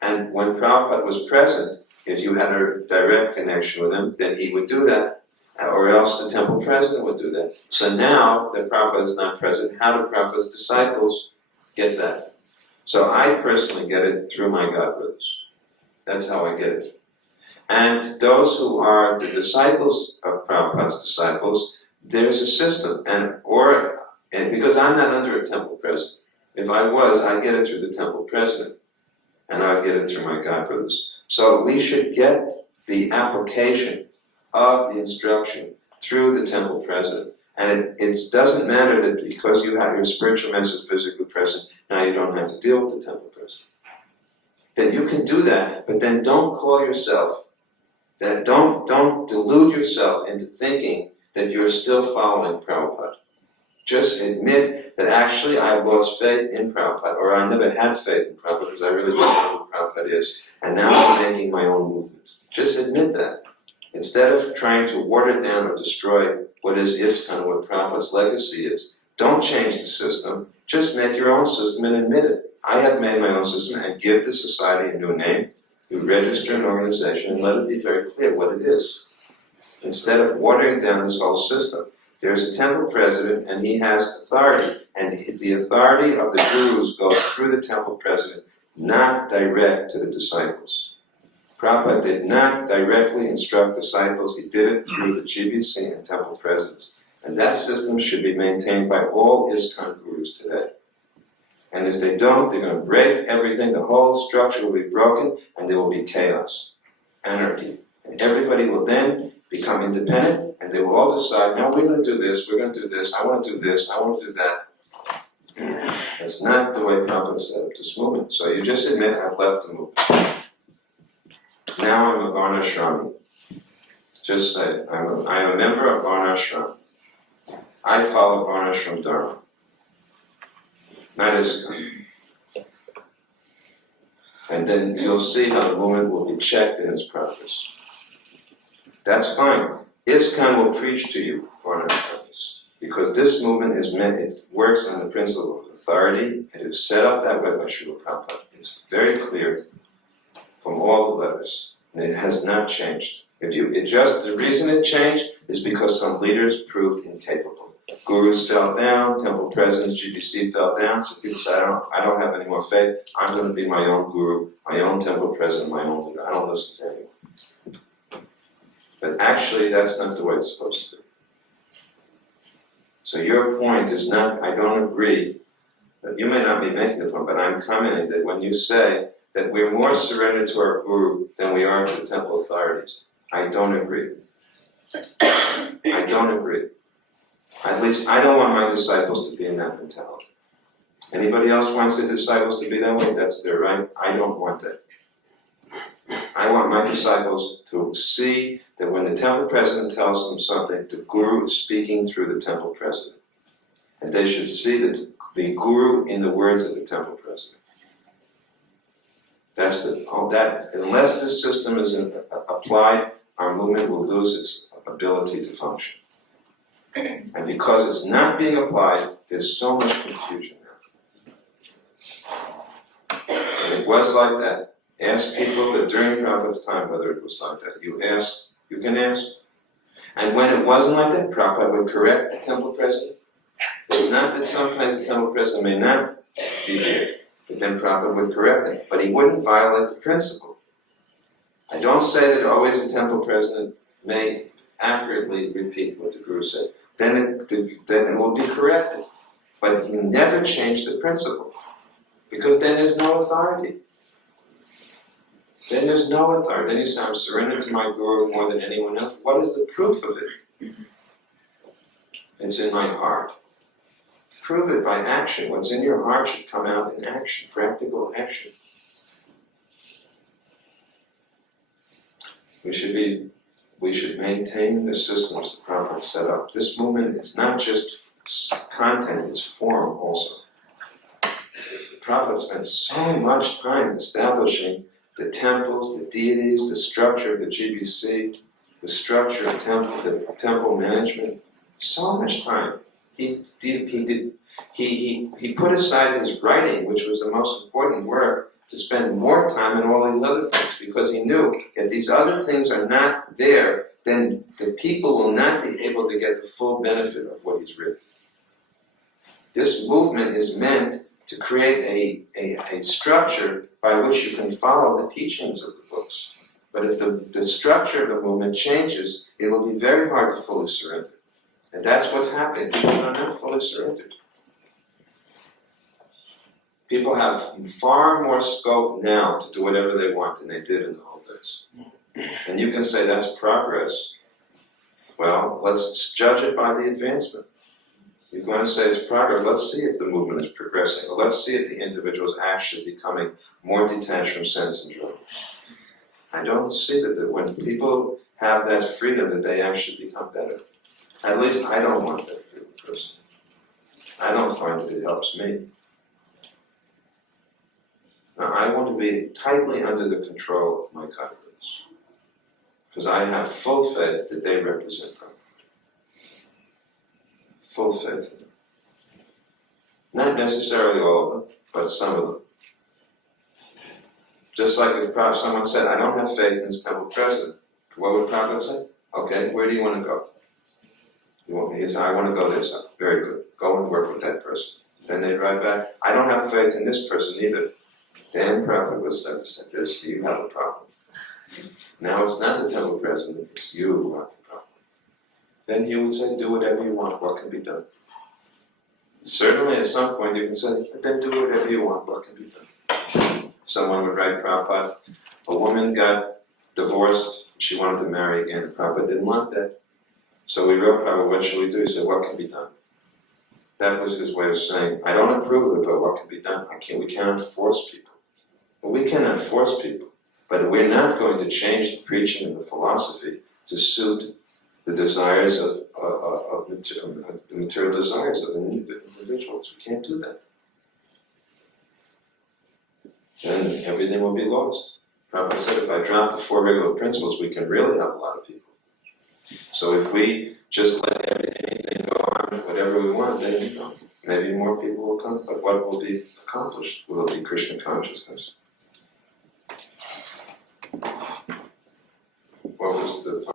And when Prabhupada was present, if you had a direct connection with him, then he would do that, or else the temple president would do that. So now that Prabhupada is not present, how do Prabhupada's disciples get that? So I personally get it through my godbrothers. That's how I get it. And those who are the disciples of Prabhupada's disciples, there's a system, and because I'm not under a temple president. If I was, I'd get it through the temple president, and I'd get it through my godbrothers. So we should get the application of the instruction through the temple president. And it doesn't matter that because you have your spiritual master physically present, now you don't have to deal with the temple president. That you can do that, but then don't call yourself, don't delude yourself into thinking that you're still following Prabhupada. Just admit that actually I've lost faith in Prabhupada, or I never had faith in Prabhupada because I really didn't know who Prabhupada is, and now I'm making my own movement. Just admit that. Instead of trying to water down or destroy what is ISKCON, what Prabhupada's legacy is, don't change the system, just make your own system and admit it. I have made my own system, and give the society a new name. You register an organization and let it be very clear what it is. Instead of watering down this whole system. There's a temple president and he has authority. And the authority of the gurus goes through the temple president, not direct to the disciples. Prabhupada did not directly instruct disciples, he did it through the GBC and temple presidents. And that system should be maintained by all ISKCON gurus today. And if they don't, they're going to break everything, the whole structure will be broken, and there will be chaos, anarchy. And everybody will then become independent, and they will all decide, no, we're going to do this, we're going to do this, I want to do this, I want to do that. That's not the way Prabhupada set up this movement. So you just admit, I've left the movement. Now I'm a Varnashrami. Just say, I am a member of Varnashram. I follow Varnashram Dharma. Not ISKCON. And then you'll see how the movement will be checked in its progress. That's fine. ISKCON will preach to you, Varnashrams, because this movement is meant, it works on the principle of authority. It is set up that way by Srila Prabhupada. It's very clear from all the letters. And it has not changed. The reason it changed is because some leaders proved incapable. Gurus fell down, temple presidents, GBC fell down, so people said, I don't have any more faith, I'm going to be my own guru, my own temple president, my own leader. I don't listen to anyone. But actually, that's not the way it's supposed to be. So your point is not, I don't agree, that you may not be making the point, but I'm commenting that when you say that we're more surrendered to our guru than we are to the temple authorities, I don't agree. I don't agree. At least I don't want my disciples to be in that mentality. Anybody else wants their disciples to be that way? That's their right. I don't want that. I want my disciples to see that when the temple president tells them something, the guru is speaking through the temple president. And they should see that the guru in the words of the temple president. Unless this system is applied, our movement will lose its ability to function. And because it's not being applied, there's so much confusion now. And it was like that. Ask people that during Prabhupada's time whether it was like that. You can ask. And when it wasn't like that, Prabhupada would correct the temple president. It's not that sometimes the temple president may not deviate, but then Prabhupada would correct it. But he wouldn't violate the principle. I don't say that always the temple president may accurately repeat what the Guru said. Then it will be corrected. But you never change the principle. Because then there's no authority. Then there's no authority. Then you say, I'm surrendered to my Guru more than anyone else. What is the proof of it? It's in my heart. Prove it by action. What's in your heart should come out in action, practical action. We should maintain the systems that Prabhupada set up. This movement is not just content, it's form also. Prabhupada spent so much time establishing the temples, the deities, the structure of the GBC, the structure of the temple management. So much time. He put aside his writing, which was the most important work, to spend more time in all these other things, because he knew if these other things are not there, then the people will not be able to get the full benefit of what he's written. This movement is meant to create a structure by which you can follow the teachings of the books. But if the structure of the movement changes, it will be very hard to fully surrender. And that's what's happening. People are not fully surrendered. People have far more scope now to do whatever they want than they did in the old days. And you can say that's progress. Well, let's judge it by the advancement. You're going to say it's progress. Let's see if the movement is progressing. Or let's see if the individual is actually becoming more detached from sense and drama. I don't see that when people have that freedom that they actually become better. At least I don't want that freedom personally. I don't find that it helps me. Now, I want to be tightly under the control of my converts, because I have full faith that they represent Prabhupada. Full faith in them. Not necessarily all of them, but some of them. Just like if someone said, I don't have faith in this temple president, what would Prabhupada say? Okay, where do you want to go? He said, I want to go there, son. Very good. Go and work with that person. Then they'd write back, I don't have faith in this person either. Then Prabhupada would start to say, this, you have a problem. Now it's not the temple president, it's you who have the problem. Then he would say, do whatever you want, what can be done? Certainly at some point you can say, but then do whatever you want, what can be done? Someone would write Prabhupada, a woman got divorced, she wanted to marry again. Prabhupada didn't want that. So we wrote Prabhupada, what should we do? He said, what can be done? That was his way of saying, I don't approve of it, but what can be done? We cannot force people. Well, we cannot force people, but we're not going to change the preaching and the philosophy to suit the desires of the material desires of individuals. We can't do that. Then everything will be lost. Prabhupada said, if I drop the four regular principles, we can really help a lot of people. So if we just let anything go on, whatever we want, then maybe more people will come. But what will be accomplished? Will it be Krishna consciousness? What was the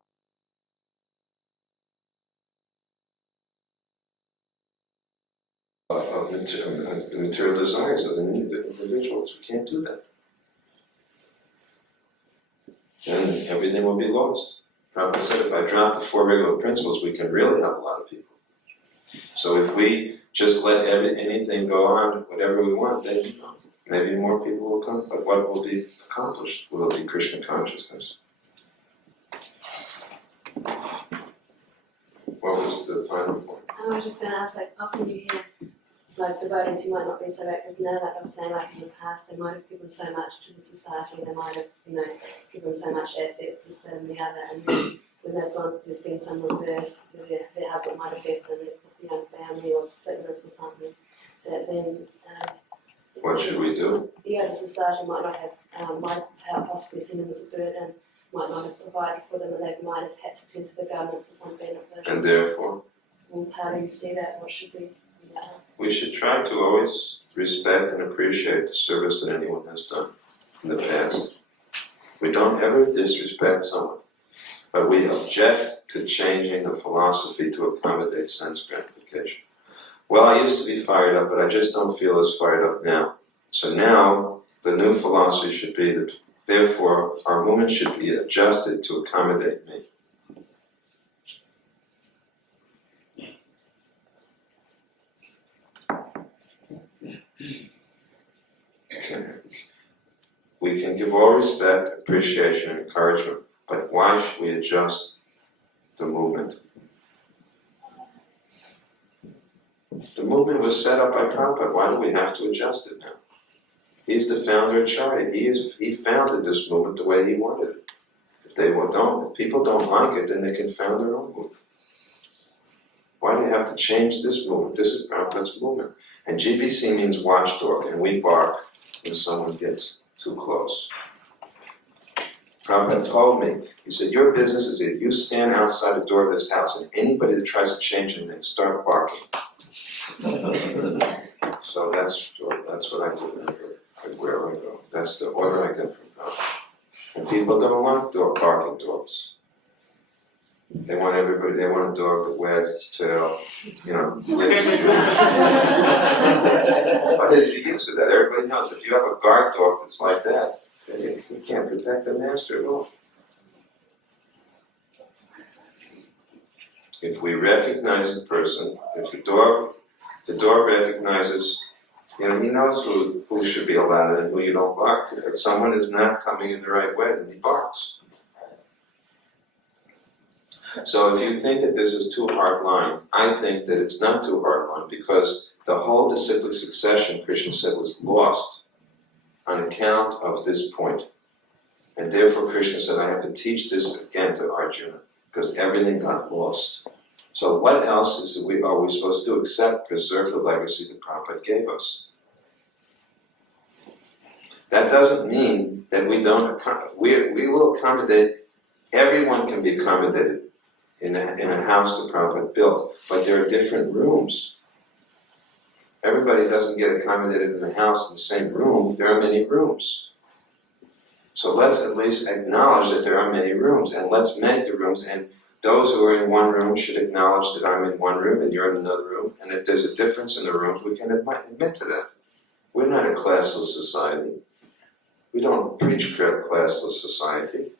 the material desires of individuals? We can't do that. Then everything will be lost. Prabhupada said, if I drop the four regular principles, we can really help a lot of people. So if we just let anything go on, whatever we want, then maybe more people will come. But what will be accomplished? Will it be Krishna consciousness? What was the final point? I was just going to ask, like, often you hear devotees who might not be so active now, like I was saying, like in the past, they might have given so much to the society, they might have, given so much assets, this, that, and the other, and then when they've gone, there's been some reverse, their husband might have left them with the young family or sickness or something, that then... what should we do? The society might not have, might have possibly seen them as a burden, might not have provided for them, and they might have had to turn to the government for some benefit. And therefore? Well, how do you see that? What should we... We should try to always respect and appreciate the service that anyone has done in the past. We don't ever disrespect someone, but we object to changing the philosophy to accommodate sense gratification. Well, I used to be fired up, but I just don't feel as fired up now. So now, the new philosophy should be that, therefore, our movement should be adjusted to accommodate me. We can give all respect, appreciation, and encouragement, but why should we adjust the movement? The movement was set up by Prabhupada. Why do we have to adjust it now? He's the founder of Charya. He founded this movement the way he wanted it. If people don't like it, then they can found their own movement. Why do they have to change this movement? This is Prabhupada's movement. And GBC means watchdog, and we bark when someone gets too close. Prabhupada told me, he said, your business is if you stand outside the door of this house and anybody that tries to change anything, start barking. So that's what I do wherever I go. That's the order I get from Prabhupada. And people don't want barking dogs. They want a dog that wags its tail, What is the use of that? Everybody knows if you have a guard dog that's like that, you can't protect the master at all. If we recognize the person, if the dog recognizes, he knows who should be allowed and who you don't bark to. If someone is not coming in the right way, then he barks. So if you think that this is too hard line, I think that it's not too hard line because the whole disciplic succession, Krishna said, was lost on account of this point. And therefore Krishna said, I have to teach this again to Arjuna because everything got lost. So what else are we supposed to do except preserve the legacy that Prabhupada gave us? That doesn't mean that we will accommodate, everyone can be accommodated in a house that Prabhupada built, but there are different rooms. Everybody doesn't get accommodated in a house in the same room, there are many rooms. So let's at least acknowledge that there are many rooms, and let's make the rooms, and those who are in one room should acknowledge that I'm in one room and you're in another room, and if there's a difference in the rooms, we can admit to that. We're not a classless society. We don't preach classless society.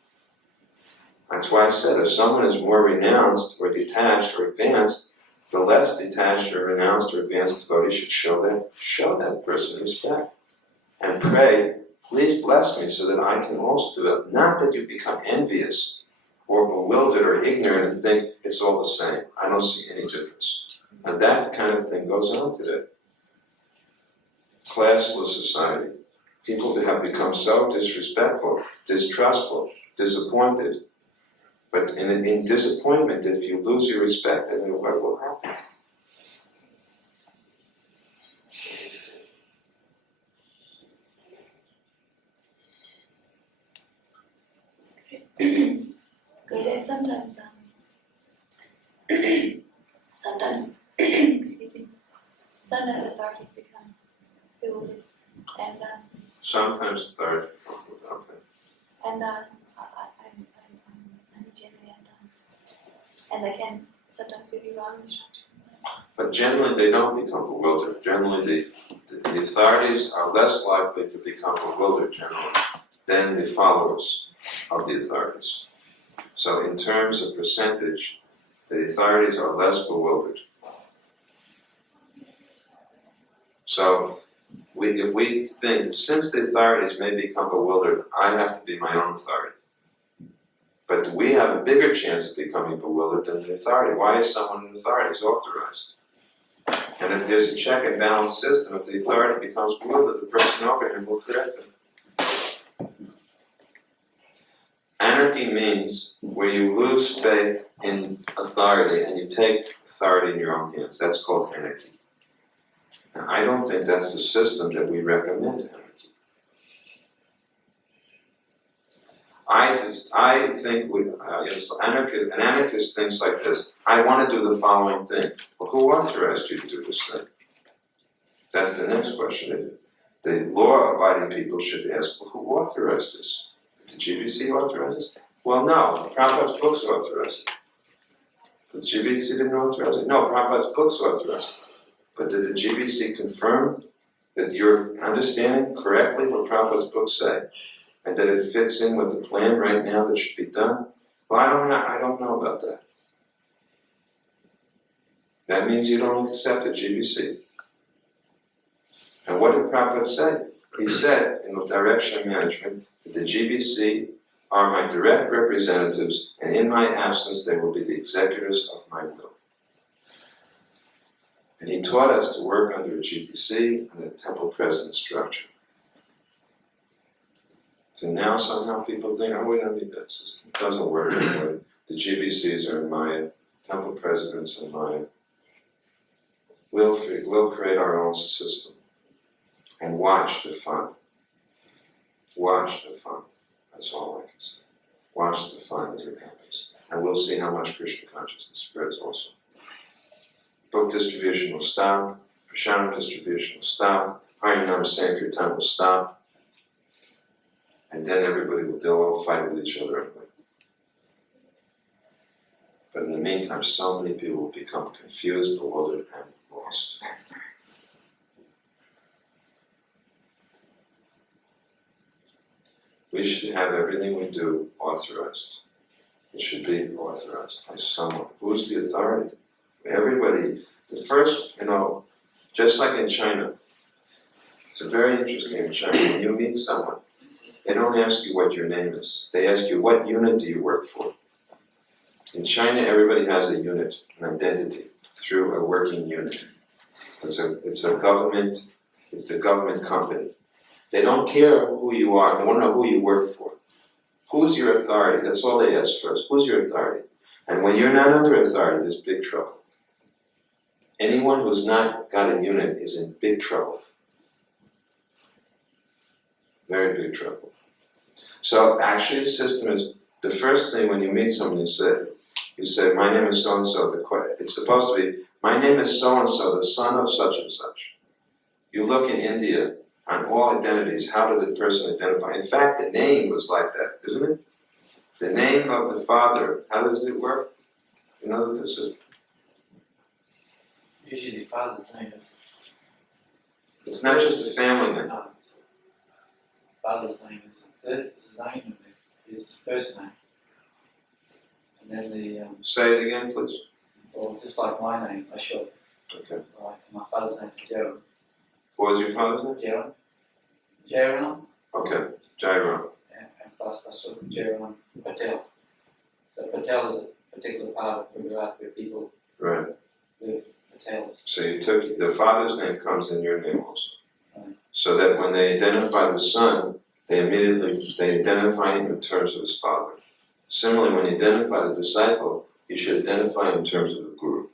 That's why I said if someone is more renounced or detached or advanced, the less detached or renounced or advanced devotee should show that person respect. And pray, please bless me so that I can also do it. Not that you become envious or bewildered or ignorant and think it's all the same. I don't see any difference. And that kind of thing goes on today. Classless society. People have become so disrespectful, distrustful, disappointed. But in disappointment, if you lose your respect, then what will happen? Good. Sometimes, excuse me. Sometimes authorities become bewildered, and Sometimes authority. Okay. I'm a Jimmy, and they can sometimes give you wrong instruction. But generally they don't become bewildered. Generally the authorities are less likely to become bewildered generally than the followers of the authorities. So in terms of percentage, the authorities are less bewildered. So if we think that since the authorities may become bewildered, I have to be my own authority. But we have a bigger chance of becoming bewildered than the authority. Why is someone in authority authorized? And if there's a check and balance system, if the authority becomes bewildered, the person over him will correct them. Anarchy means where you lose faith in authority and you take authority in your own hands. That's called anarchy. And I don't think that's the system that we recommend anarchy. I think an anarchist thinks like this: I want to do the following thing. Well, who authorized you to do this thing? That's the next question. The law-abiding people should ask, well, who authorized this? Did the GBC authorize this? Well, no, Prabhupada's books authorized it. But the GBC didn't authorize it? No, Prabhupada's books authorized it. But did the GBC confirm that you're understanding correctly what Prabhupada's books say? And that it fits in with the plan right now that should be done? Well, I don't know about that. That means you don't accept the GBC. And what did Prabhupada say? He said in the direction of management that the GBC are my direct representatives, and in my absence they will be the executors of my will. And he taught us to work under a GBC and a temple president structure. So now somehow people think, oh, we don't need that system. It doesn't work anyway. The GBCs are in Maya, temple presidents are Maya. We'll create our own system. And watch the fun. Watch the fun. That's all I can say. Watch the fun as it happens. And we'll see how much Krishna consciousness spreads also. Book distribution will stop. Prashadam distribution will stop. Harinam Sankirtan will stop. And then they'll all fight with each other anyway. But in the meantime, so many people will become confused, bewildered, and lost. We should have everything we do authorized. It should be authorized by someone. Who's the authority? Everybody, the first, just like in China, it's very interesting in China, when you meet someone, they don't ask you what your name is. They ask you, what unit do you work for? In China, everybody has a unit, an identity, through a working unit. It's the government company. They don't care who you are, they want to know who you work for. Who's your authority? That's all they ask first. Who's your authority? And when you're not under authority, there's big trouble. Anyone who's not got a unit is in big trouble. Very big trouble. So actually the system is, the first thing when you meet someone you say, my name is so-and-so, it's supposed to be, my name is so-and-so, the son of such and such. You look in India, on all identities, how did the person identify? In fact, the name was like that, isn't it? The name of the father, how does it work? You know what this is? Usually the father's name is. It's not just a family name. No, father's name is his name and his first name. And then the Say it again, please. or just like my name, I short. Okay. Like my father's name is Jaron. What was your father's name? Jaron. Okay, Jairam. And plus I sort of Jaron Patel. So Patel is a particular part of Gujarat where people Right. live Patels. So you took, the father's name comes in your name also. Right. So that when they identify the son, they identify him in terms of his father. Similarly, when you identify the disciple, you should identify him in terms of the guru.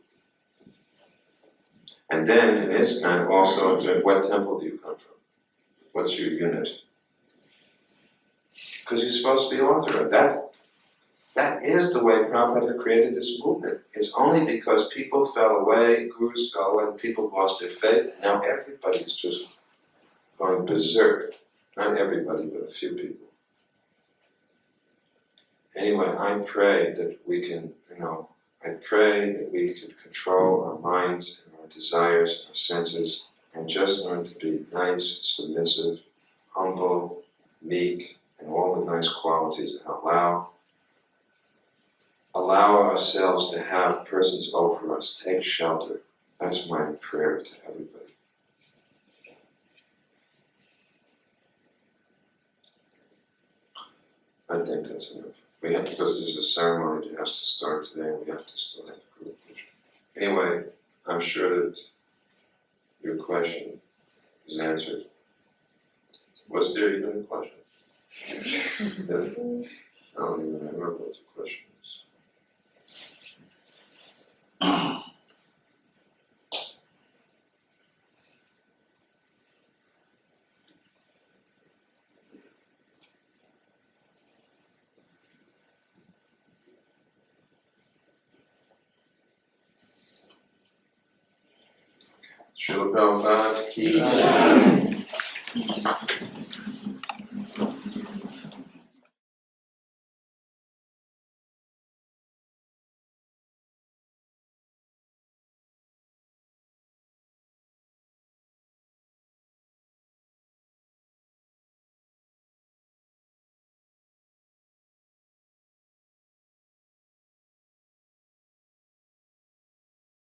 And then, in ISKCON, also, what temple do you come from? What's your unit? Because you're supposed to be author of that. That is the way Prabhupada created this movement. It's only because people fell away, gurus fell away, people lost their faith, and now everybody's just going berserk. Not everybody, but a few people. Anyway, I pray that we can, I pray that we could control our minds and our desires, our senses, and just learn to be nice, submissive, humble, meek, and all the nice qualities that allow ourselves to have persons over us, take shelter. That's my prayer to everybody. I think that's enough. We have, because there's a ceremony that has to start today, we have to still have the group. Anyway, I'm sure that your question is answered. Was there even a question? Yeah. I don't even remember what the question is. Srila Prabhupada ki jai.